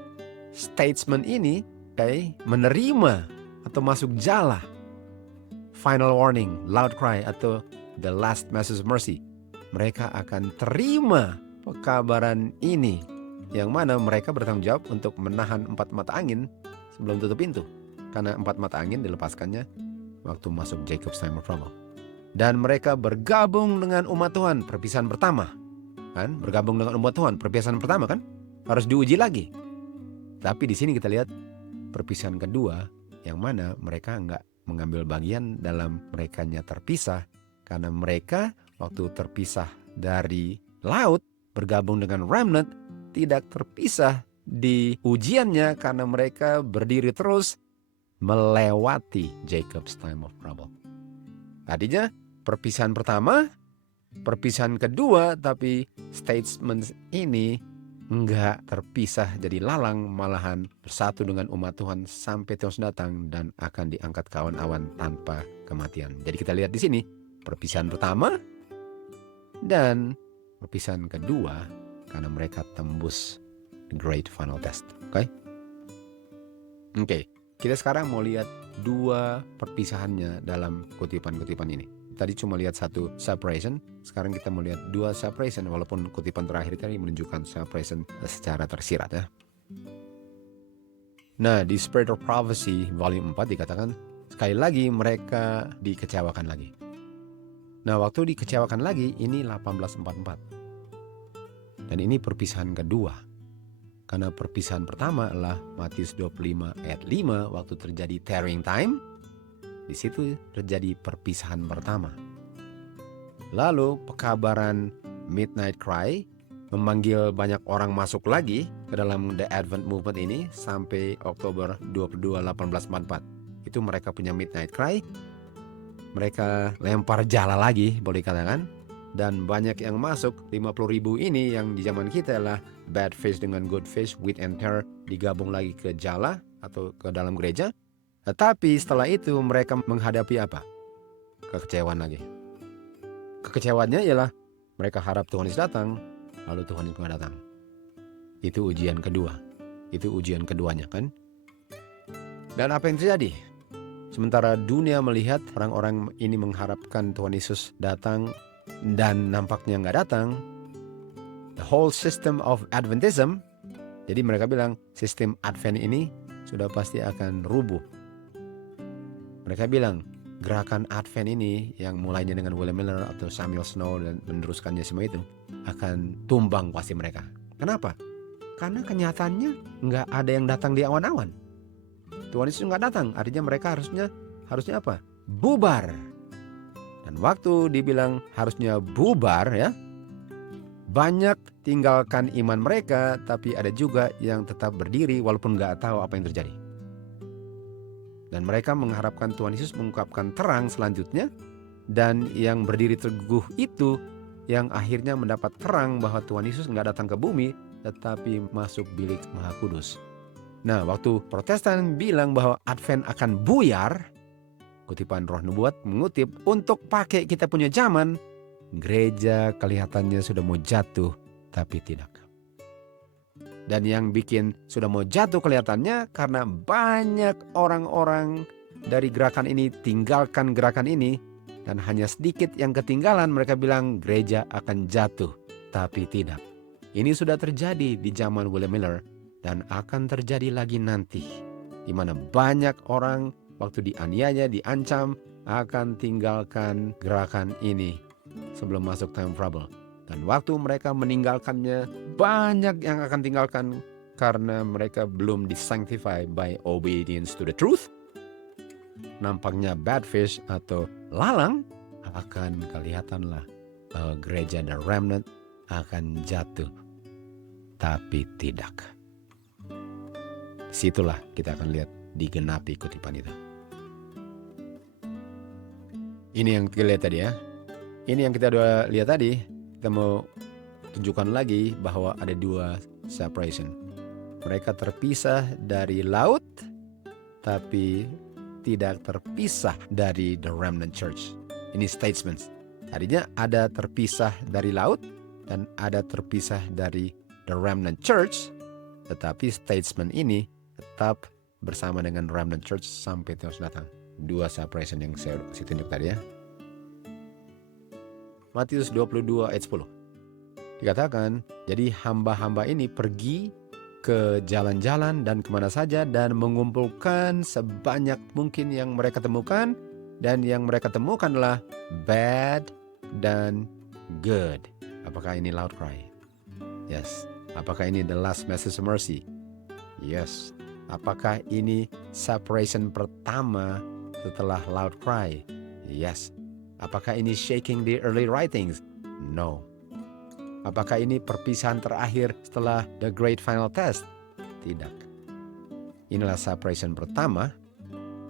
statesman ini, menerima atau masuk jala. Final warning, loud cry, atau the last message of mercy. Mereka akan terima pekabaran ini, yang mana mereka bertanggung jawab untuk menahan 4 mata angin sebelum tutup pintu. Karena 4 mata angin dilepaskannya waktu masuk Jacob's time of trouble. Dan mereka bergabung dengan umat Tuhan, perpisahan pertama. Kan? Bergabung dengan umat Tuhan, perpisahan pertama kan? Harus diuji lagi. Tapi di sini kita lihat perpisahan kedua, yang mana mereka enggak mengambil bagian dalam merekanya terpisah. Karena mereka waktu terpisah dari laut, bergabung dengan remnant, tidak terpisah di ujiannya karena mereka berdiri terus melewati Jacob's time of trouble. Artinya perpisahan pertama, perpisahan kedua, tapi statement ini enggak terpisah jadi lalang, malahan bersatu dengan umat Tuhan sampai Tuhan datang dan akan diangkat ke awan-awan tanpa kematian. Jadi kita lihat di sini perpisahan pertama dan perpisahan kedua karena mereka tembus the great final test. Oke, kita sekarang mau lihat 2 perpisahannya dalam kutipan-kutipan ini. Tadi cuma lihat 1 separation, sekarang kita mau lihat 2 separation, walaupun kutipan terakhir tadi menunjukkan separation secara tersirat ya. Nah, di Spirit of Prophecy volume 4 dikatakan sekali lagi mereka dikecewakan lagi. Nah, waktu dikecewakan lagi ini 1844. Dan ini perpisahan kedua. Karena perpisahan pertama adalah Matius 25 ayat 5 waktu terjadi tarrying time. Di situ terjadi perpisahan pertama. Lalu pekabaran Midnight Cry memanggil banyak orang masuk lagi ke dalam The Advent Movement ini sampai Oktober 22, 1844. Itu mereka punya Midnight Cry. Mereka lempar jala lagi boleh katakan. Dan banyak yang masuk, 50.000 ini yang di zaman kita adalah bad fish dengan good fish, wheat and tear digabung lagi ke jala atau ke dalam gereja. Tetapi setelah itu mereka menghadapi apa? Kekecewaan lagi. Kekecewaannya ialah mereka harap Tuhan Yesus datang, lalu Tuhan Yesus nggak datang. Itu ujian kedua. Itu ujian keduanya kan. Dan apa yang terjadi? Sementara dunia melihat orang-orang ini mengharapkan Tuhan Yesus datang dan nampaknya nggak datang, the whole system of Adventism, jadi mereka bilang sistem Advent ini sudah pasti akan rubuh. Mereka bilang gerakan Advent ini yang mulainya dengan William Miller atau Samuel Snow dan meneruskannya semua itu akan tumbang pasti mereka. Kenapa? Karena kenyataannya nggak ada yang datang di awan-awan. Tuhan Yesus nggak datang, artinya mereka harusnya apa? Bubar. Dan waktu dibilang harusnya bubar ya, banyak tinggalkan iman mereka, tapi ada juga yang tetap berdiri walaupun nggak tahu apa yang terjadi. Dan mereka mengharapkan Tuhan Yesus mengungkapkan terang selanjutnya, dan yang berdiri teguh itu yang akhirnya mendapat terang bahwa Tuhan Yesus nggak datang ke bumi, tetapi masuk bilik Maha Kudus. Nah, waktu Protestan bilang bahwa Advent akan buyar, kutipan Roh Nubuat mengutip, untuk pakai kita punya zaman, gereja kelihatannya sudah mau jatuh, tapi tidak. Dan yang bikin sudah mau jatuh kelihatannya karena banyak orang-orang dari gerakan ini tinggalkan gerakan ini, dan hanya sedikit yang ketinggalan. Mereka bilang gereja akan jatuh, tapi tidak. Ini sudah terjadi di zaman William Miller dan akan terjadi lagi nanti, di mana banyak orang waktu dianiaya, diancam, akan tinggalkan gerakan ini sebelum masuk time trouble. Dan waktu mereka meninggalkannya, banyak yang akan tinggalkan karena mereka belum disanctify by obedience to the truth. Nampaknya bad fish atau lalang, akan kelihatanlah bahwa gereja dan remnant akan jatuh, tapi tidak. Situlah kita akan lihat digenapi kutipan itu. Ini yang kita lihat tadi ya. Ini yang kita udah lihat tadi. Kita mau tunjukkan lagi bahwa ada 2 separation. Mereka terpisah dari laut, tapi tidak terpisah dari the remnant church. Ini statements. Artinya ada terpisah dari laut dan ada terpisah dari the remnant church. Tetapi statement ini tetap bersama dengan remnant church sampai terus datang. 2 separation yang saya tunjuk tadi ya. Matius 22 ayat 10. Dikatakan, jadi hamba-hamba ini pergi ke jalan-jalan dan kemana saja dan mengumpulkan sebanyak mungkin yang mereka temukan. Dan yang mereka temukan adalah bad dan good. Apakah ini loud cry? Yes. Apakah ini the last message of mercy? Yes. Apakah ini separation pertama setelah loud cry? Yes. Apakah ini shaking the early writings? No. Apakah ini perpisahan terakhir setelah the great final test? Tidak. Inilah separation pertama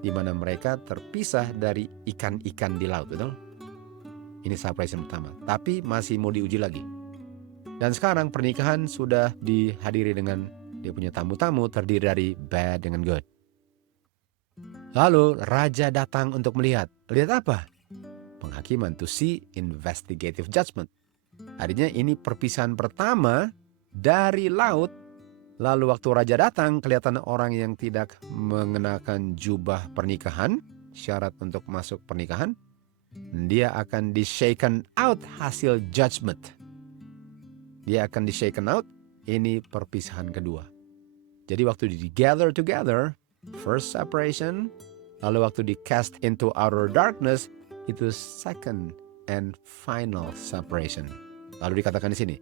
di mana mereka terpisah dari ikan-ikan di laut, betul? Ini separation pertama. Tapi masih mau diuji lagi. Dan sekarang pernikahan sudah dihadiri dengan dia punya tamu-tamu terdiri dari bad dengan good. Lalu raja datang untuk melihat. Lihat apa? Penghakiman, to see investigative judgment. Artinya ini perpisahan pertama dari laut. Lalu waktu raja datang kelihatan orang yang tidak mengenakan jubah pernikahan. Syarat untuk masuk pernikahan. Dia akan di-shaken out hasil judgment. Dia akan di-shaken out. Ini perpisahan kedua. Jadi waktu di-gather together, first separation. Lalu waktu di-cast into outer darkness, itu second and final separation. Lalu dikatakan di sini,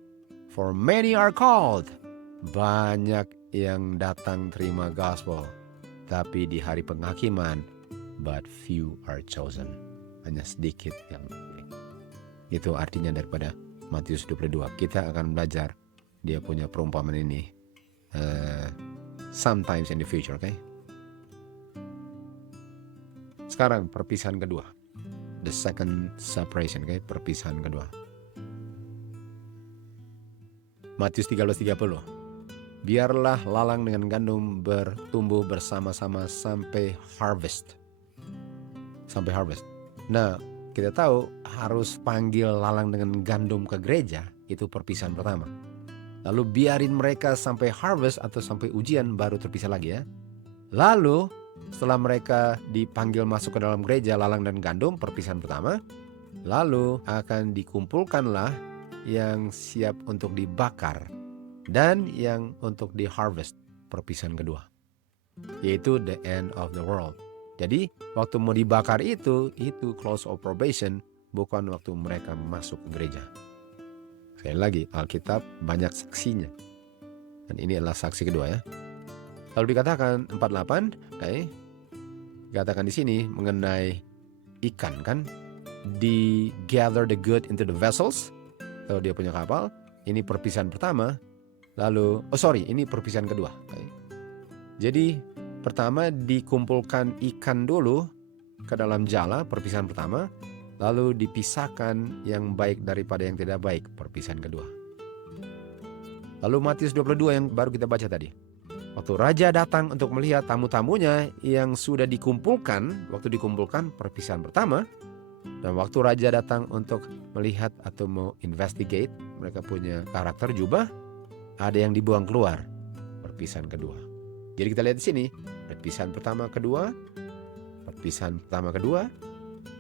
for many are called. Banyak yang datang terima gospel. Tapi di hari penghakiman, but few are chosen. Hanya sedikit yang dipilih. Itu artinya daripada Matius 22. Kita akan belajar dia punya perumpamaan ini sometimes in the future, okay? Sekarang perpisahan kedua. The second separation, okay? Perpisahan kedua. Matius 13:30. Biarlah lalang dengan gandum bertumbuh bersama-sama sampai harvest. Sampai harvest. Nah, kita tahu harus panggil lalang dengan gandum ke gereja. Itu perpisahan pertama. Lalu biarin mereka sampai harvest atau sampai ujian baru terpisah lagi ya. Lalu setelah mereka dipanggil masuk ke dalam gereja lalang dan gandum perpisahan pertama. Lalu akan dikumpulkanlah yang siap untuk dibakar dan yang untuk di harvest perpisahan kedua. Yaitu the end of the world. Jadi waktu mau dibakar itu close of probation, bukan waktu mereka masuk ke gereja. Sekali lagi, Alkitab banyak saksinya. Dan ini adalah saksi kedua ya. Lalu dikatakan 48, okay, dikatakan di sini mengenai ikan kan. Di gather the good into the vessels. Kalau dia punya kapal, ini perpisahan pertama. Lalu, ini perpisahan kedua. Okay. Jadi pertama dikumpulkan ikan dulu ke dalam jala, perpisahan pertama. Lalu dipisahkan yang baik daripada yang tidak baik, perpisahan kedua. Lalu Matius 22 yang baru kita baca tadi. Waktu raja datang untuk melihat tamu-tamunya yang sudah dikumpulkan, waktu dikumpulkan perpisahan pertama. Dan waktu raja datang untuk melihat atau mau investigate, mereka punya karakter jubah, ada yang dibuang keluar, perpisahan kedua. Jadi kita lihat di sini, perpisahan pertama kedua, perpisahan pertama kedua,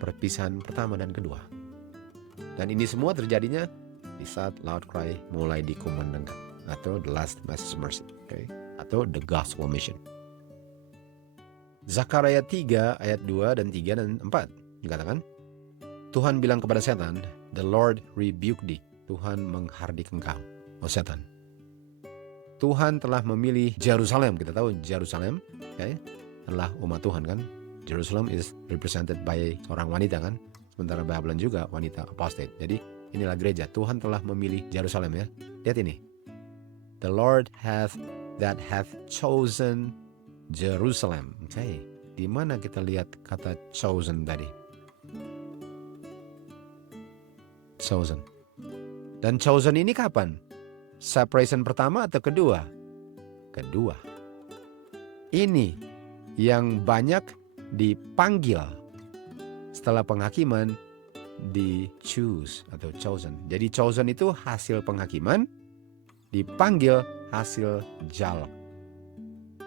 perpisahan pertama dan kedua. Dan ini semua terjadinya di saat loud cry mulai dikumandangkan, atau the last message of mercy, okay? Atau the gospel mission. Zakaria 3 ayat 2 dan 3 dan 4 dikatakan, Tuhan bilang kepada setan, the Lord rebuke thee. Tuhan menghardik engkau, oh setan. Tuhan telah memilih Jerusalem. Kita tahu Jerusalem, okay, adalah umat Tuhan kan. Jerusalem is represented by seorang wanita kan. Sementara Babylon juga wanita apostate. Jadi inilah gereja. Tuhan telah memilih Jerusalem ya. Lihat ini. The Lord hath chosen Jerusalem. Okay. Di mana kita lihat kata chosen tadi? Chosen. Dan chosen ini kapan? Separation pertama atau kedua? Kedua. Ini yang banyak dipanggil setelah penghakiman di-choose atau chosen. Jadi chosen itu hasil penghakiman, dipanggil hasil jala.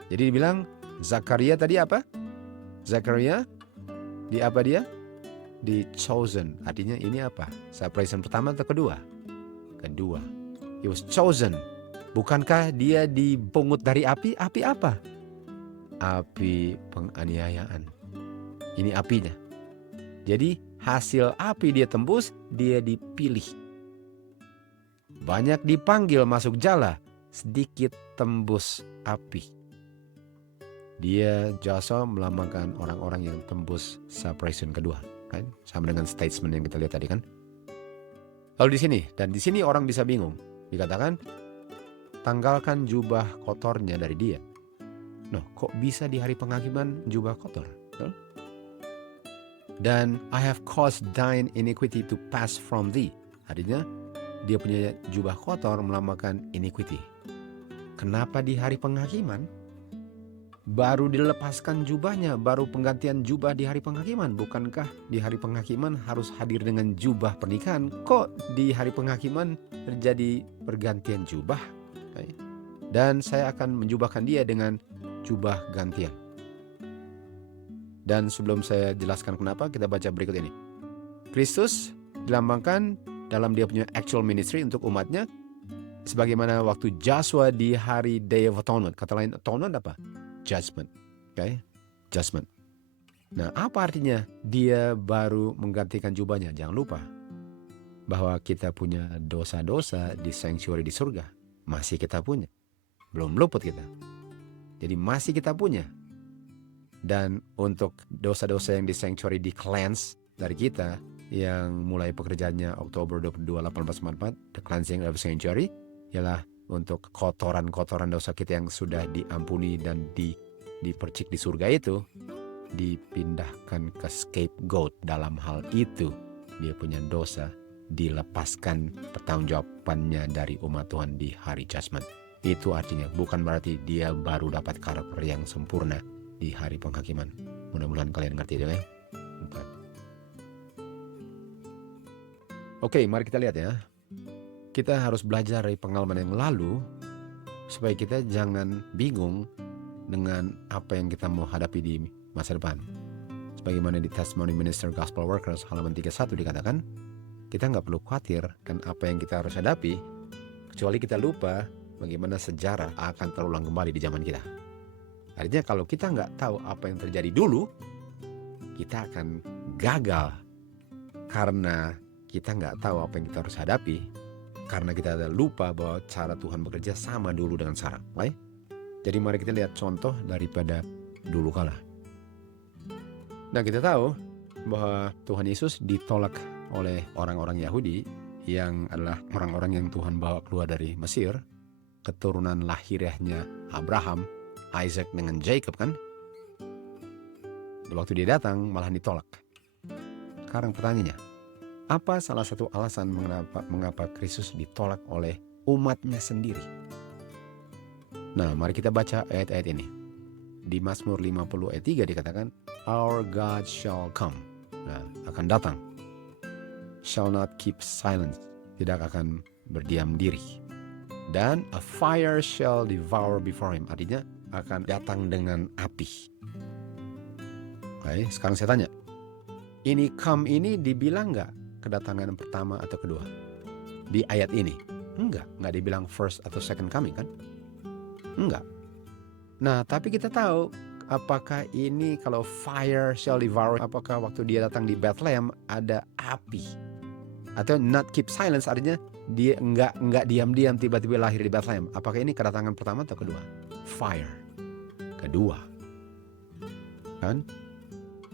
Jadi dibilang Zakaria tadi apa? Zakaria di apa dia? Di chosen. Artinya ini apa? Separation pertama atau kedua? Kedua. He was chosen. Bukankah dia dipungut dari api? Api apa? Api penganiayaan. Ini apinya. Jadi hasil api dia tembus, dia dipilih. Banyak dipanggil masuk jala, sedikit tembus api. Dia Joshua melambangkan orang-orang yang tembus separation kedua, kan? Sama dengan statement yang kita lihat tadi kan. Lalu di sini orang bisa bingung. Dikatakan tanggalkan jubah kotornya dari dia. Noh, kok bisa di hari penghakiman jubah kotor? Dan I have caused thine iniquity to pass from thee. Artinya dia punya jubah kotor melambangkan iniquity. Kenapa di hari penghakiman baru dilepaskan jubahnya, baru penggantian jubah di hari penghakiman? Bukankah di hari penghakiman harus hadir dengan jubah pernikahan? Kok di hari penghakiman terjadi pergantian jubah? Dan saya akan menjubahkan dia dengan jubah gantian. Dan sebelum saya jelaskan kenapa, kita baca berikut ini. Kristus dilambangkan dalam dia punya actual ministry untuk umatnya, sebagaimana waktu Joshua di hari Day of Atonement. Kata lain, atonement apa? Judgment. Okay? Judgment. Nah, apa artinya dia baru menggantikan jubahnya? Jangan lupa bahwa kita punya dosa-dosa di sanctuary di surga. Masih kita punya. Belum luput kita. Jadi masih kita punya. Dan untuk dosa-dosa yang di sanctuary di cleanse dari kita, yang mulai pekerjaannya Oktober 22, 1844, the cleansing of sanctuary, ialah untuk kotoran-kotoran dosa kita yang sudah diampuni dan dipercik di surga itu, dipindahkan ke scapegoat. Dalam hal itu, dia punya dosa dilepaskan pertanggungjawabannya dari umat Tuhan di hari judgment. Itu artinya bukan berarti dia baru dapat karakter yang sempurna di hari penghakiman. Mudah-mudahan kalian ngerti ya. Oke, mari kita lihat ya. Kita harus belajar dari pengalaman yang lalu supaya kita jangan bingung dengan apa yang kita mau hadapi di masa depan. Sebagaimana di Testimony Minister Gospel Workers halaman 31 dikatakan, kita nggak perlu khawatir kan apa yang kita harus hadapi, kecuali kita lupa bagaimana sejarah akan terulang kembali di zaman kita. Artinya kalau kita nggak tahu apa yang terjadi dulu, kita akan gagal karena kita nggak tahu apa yang kita harus hadapi, karena kita ada lupa bahwa cara Tuhan bekerja sama dulu dengan sekarang. Baik? Jadi mari kita lihat contoh daripada dulu kala. Nah, kita tahu bahwa Tuhan Yesus ditolak oleh orang-orang Yahudi yang adalah orang-orang yang Tuhan bawa keluar dari Mesir, keturunan lahiriahnya Abraham, Isaac dengan Jacob kan. Waktu dia datang malah ditolak. Sekarang pertanyaannya, apa salah satu alasan mengapa Kristus ditolak oleh umatnya sendiri? Nah, mari kita baca ayat-ayat ini. Di Mazmur 50 ayat 3 dikatakan, Our God shall come. Nah, akan datang. Shall not keep silence. Tidak akan berdiam diri. Dan a fire shall devour before him. Artinya akan datang dengan api. Oke, sekarang saya tanya. Ini come ini dibilang nggak kedatangan pertama atau kedua? Di ayat ini? Enggak dibilang first atau second coming kan? Enggak. Nah, tapi kita tahu apakah ini kalau fire shall devour, apakah waktu dia datang di Bethlehem ada api? Atau not keep silence artinya dia enggak diam-diam tiba-tiba lahir di Bethlehem. Apakah ini kedatangan pertama atau kedua? Fire. Kedua. Kan?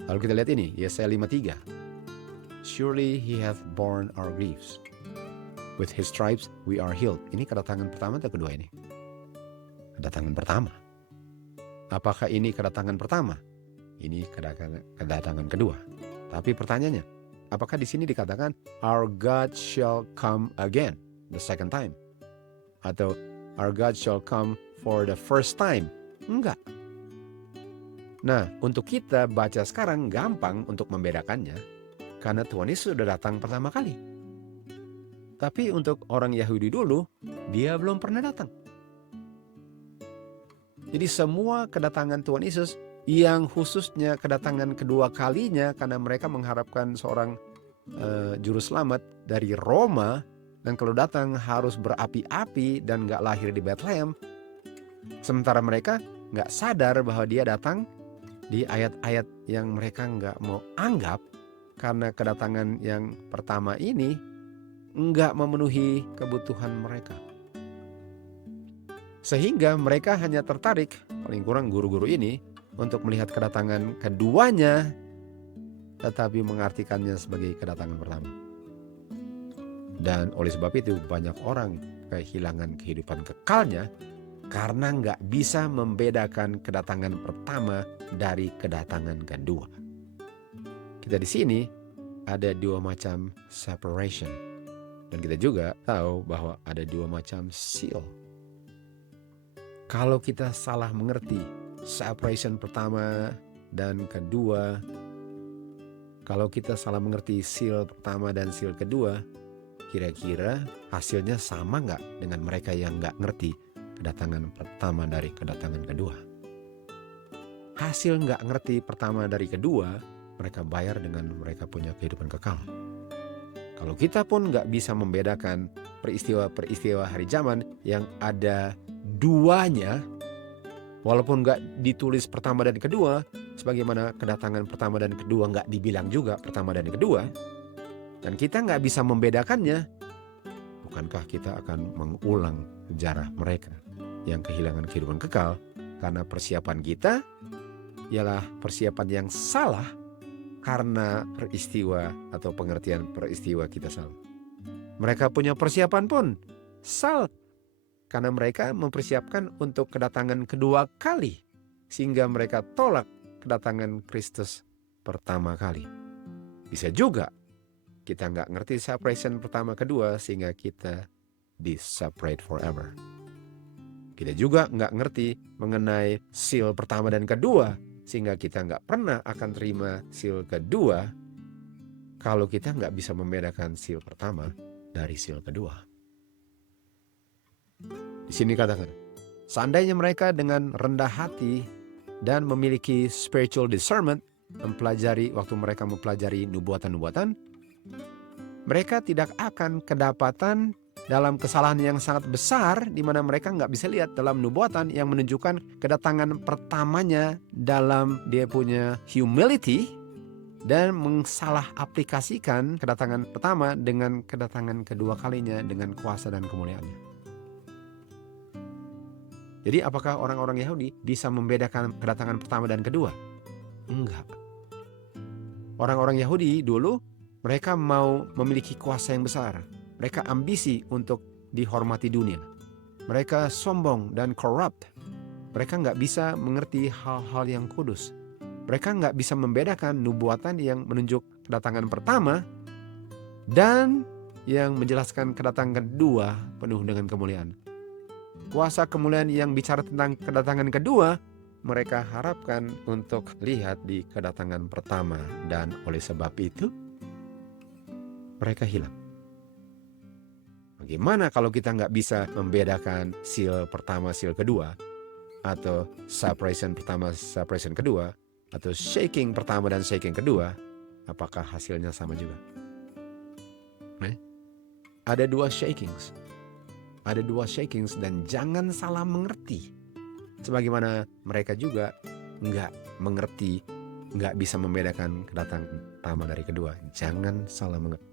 Lalu kita lihat ini, Yesaya 53. Surely he hath borne our griefs. With his stripes we are healed. Ini kedatangan pertama atau kedua ini? Kedatangan pertama. Apakah ini kedatangan pertama? Ini kedatangan kedua. Tapi pertanyaannya, apakah di sini dikatakan our God shall come again the second time? Atau our God shall come for the first time? Enggak. Nah, untuk kita baca sekarang gampang untuk membedakannya. karena Tuhan Yesus sudah datang pertama kali. Tapi untuk orang Yahudi dulu, dia belum pernah datang. Jadi semua kedatangan Tuhan Yesus yang khususnya kedatangan kedua kalinya karena mereka mengharapkan seorang juru selamat dari Roma, dan kalau datang harus berapi-api dan gak lahir di Bethlehem. Sementara mereka gak sadar bahwa dia datang di ayat-ayat yang mereka gak mau anggap, karena kedatangan yang pertama ini gak memenuhi kebutuhan mereka. Sehingga mereka hanya tertarik, paling kurang guru-guru ini, untuk melihat kedatangan keduanya, tetapi mengartikannya sebagai kedatangan pertama. Dan oleh sebab itu banyak orang kehilangan kehidupan kekalnya karena nggak bisa membedakan kedatangan pertama dari kedatangan kedua. Kita di sini ada dua macam separation, dan kita juga tahu bahwa ada dua macam seal. Kalau kita salah mengerti separation pertama dan kedua, kalau kita salah mengerti seal pertama dan seal kedua, kira-kira hasilnya sama nggak dengan mereka yang nggak ngerti kedatangan pertama dari kedatangan kedua? Hasil nggak ngerti pertama dari kedua, mereka bayar dengan mereka punya kehidupan kekal. Kalau kita pun nggak bisa membedakan peristiwa-peristiwa hari zaman yang ada duanya, walaupun nggak ditulis pertama dan kedua, sebagaimana kedatangan pertama dan kedua nggak dibilang juga pertama dan kedua, dan kita nggak bisa membedakannya, bukankah kita akan mengulang sejarah mereka yang kehilangan kehidupan kekal karena persiapan kita ialah persiapan yang salah karena peristiwa atau pengertian peristiwa kita salah. Mereka punya persiapan pun salah karena mereka mempersiapkan untuk kedatangan kedua kali, sehingga mereka tolak kedatangan Kristus pertama kali. Bisa juga kita nggak ngerti separation pertama kedua sehingga kita di-separate forever. Kita juga nggak ngerti mengenai seal pertama dan kedua sehingga kita nggak pernah akan terima seal kedua kalau kita nggak bisa membedakan seal pertama dari seal kedua. Di sini katakan, seandainya mereka dengan rendah hati dan memiliki spiritual discernment, waktu mereka mempelajari nubuatan-nubuatan, mereka tidak akan kedapatan dalam kesalahan yang sangat besar di mana mereka nggak bisa lihat dalam nubuatan yang menunjukkan kedatangan pertamanya dalam dia punya humility dan mensalah aplikasikan kedatangan pertama dengan kedatangan kedua kalinya dengan kuasa dan kemuliaannya. Jadi apakah orang-orang Yahudi bisa membedakan kedatangan pertama dan kedua? Enggak. Orang-orang Yahudi dulu mereka mau memiliki kuasa yang besar. Mereka ambisi untuk dihormati dunia. Mereka sombong dan corrupt. Mereka nggak bisa mengerti hal-hal yang kudus. Mereka nggak bisa membedakan nubuatan yang menunjuk kedatangan pertama dan yang menjelaskan kedatangan kedua penuh dengan kemuliaan. Kuasa kemuliaan yang bicara tentang kedatangan kedua, mereka harapkan untuk lihat di kedatangan pertama, dan oleh sebab itu mereka hilang. Bagaimana kalau kita nggak bisa membedakan seal pertama, seal kedua, atau separation pertama, separation kedua, atau shaking pertama dan shaking kedua? Apakah hasilnya sama juga? Ada dua shakings. Ada dua shakings dan jangan salah mengerti. Sebagaimana mereka juga nggak mengerti, nggak bisa membedakan kedatangan pertama dari kedua. Jangan salah mengerti.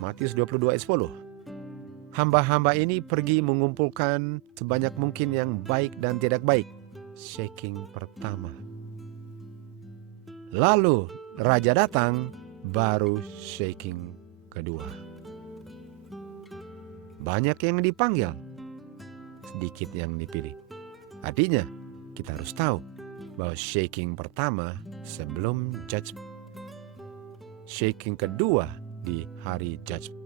Matius 22 ayat 10. Hamba-hamba ini pergi mengumpulkan sebanyak mungkin yang baik dan tidak baik. Shaking pertama. Lalu raja datang, baru shaking kedua. Banyak yang dipanggil, sedikit yang dipilih. Artinya kita harus tahu bahwa shaking pertama sebelum judgment. Shaking kedua di hari judgment.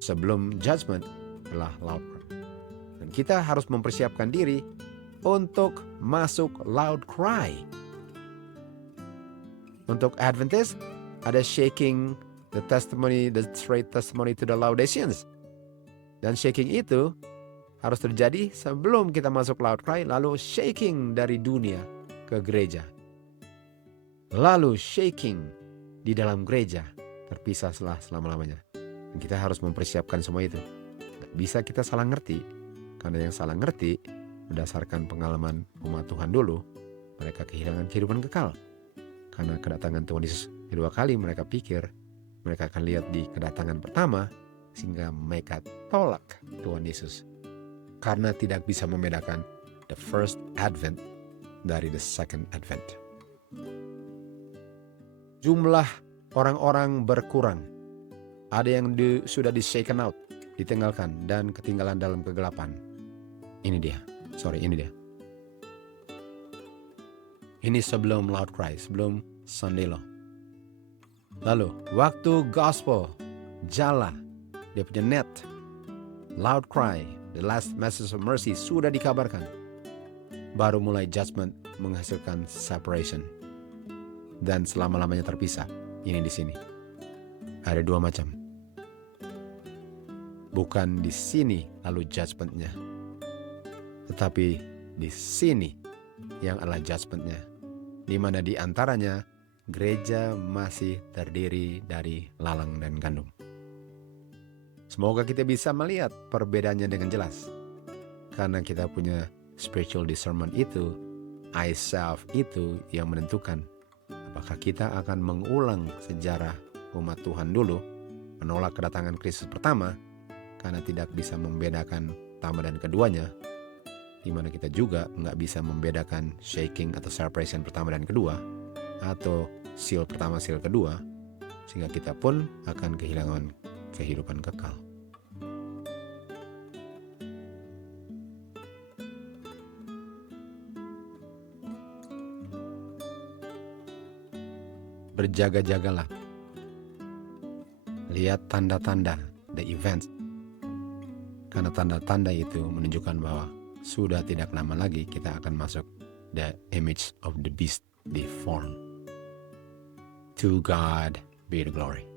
Sebelum judgment adalah loud cry. Dan kita harus mempersiapkan diri untuk masuk loud cry. Untuk Adventist, ada shaking the straight testimony to the Laodiceans. Dan shaking itu harus terjadi sebelum kita masuk loud cry, lalu shaking dari dunia ke gereja. Lalu shaking di dalam gereja terpisah selama-lamanya. Dan kita harus mempersiapkan semua itu. Tidak bisa kita salah ngerti, karena yang salah ngerti berdasarkan pengalaman umat Tuhan dulu, mereka kehilangan kehidupan kekal. Karena kedatangan Tuhan Yesus kedua kali mereka pikir mereka akan lihat di kedatangan pertama, sehingga mereka tolak Tuhan Yesus. Karena tidak bisa membedakan the first advent dari the second advent. Jumlah orang-orang berkurang. Ada yang sudah di-shaken out, ditinggalkan, dan ketinggalan dalam kegelapan. Ini dia. Ini sebelum loud cry, sebelum Sunday Law. Lalu, waktu gospel, jala, dia punya net, loud cry, the last message of mercy sudah dikabarkan. Baru mulai judgment menghasilkan separation. Dan selama-lamanya terpisah. Ini di sini. Ada dua macam. Bukan di sini lalu judgmentnya. Tetapi di sini yang adalah judgmentnya. Di mana di antaranya gereja masih terdiri dari lalang dan gandum. Semoga kita bisa melihat perbedaannya dengan jelas. Karena kita punya spiritual discernment itu, I self itu yang menentukan apakah kita akan mengulang sejarah umat Tuhan dulu, menolak kedatangan Kristus pertama, karena tidak bisa membedakan pertama dan keduanya, di mana kita juga nggak bisa membedakan shaking atau separation pertama dan kedua, atau seal pertama, seal kedua, sehingga kita pun akan kehilangan kehidupan kekal. Berjaga-jagalah. Lihat tanda-tanda, the events. Karena tanda-tanda itu menunjukkan bahwa sudah tidak lama lagi kita akan masuk the image of the beast deformed. To God be the glory.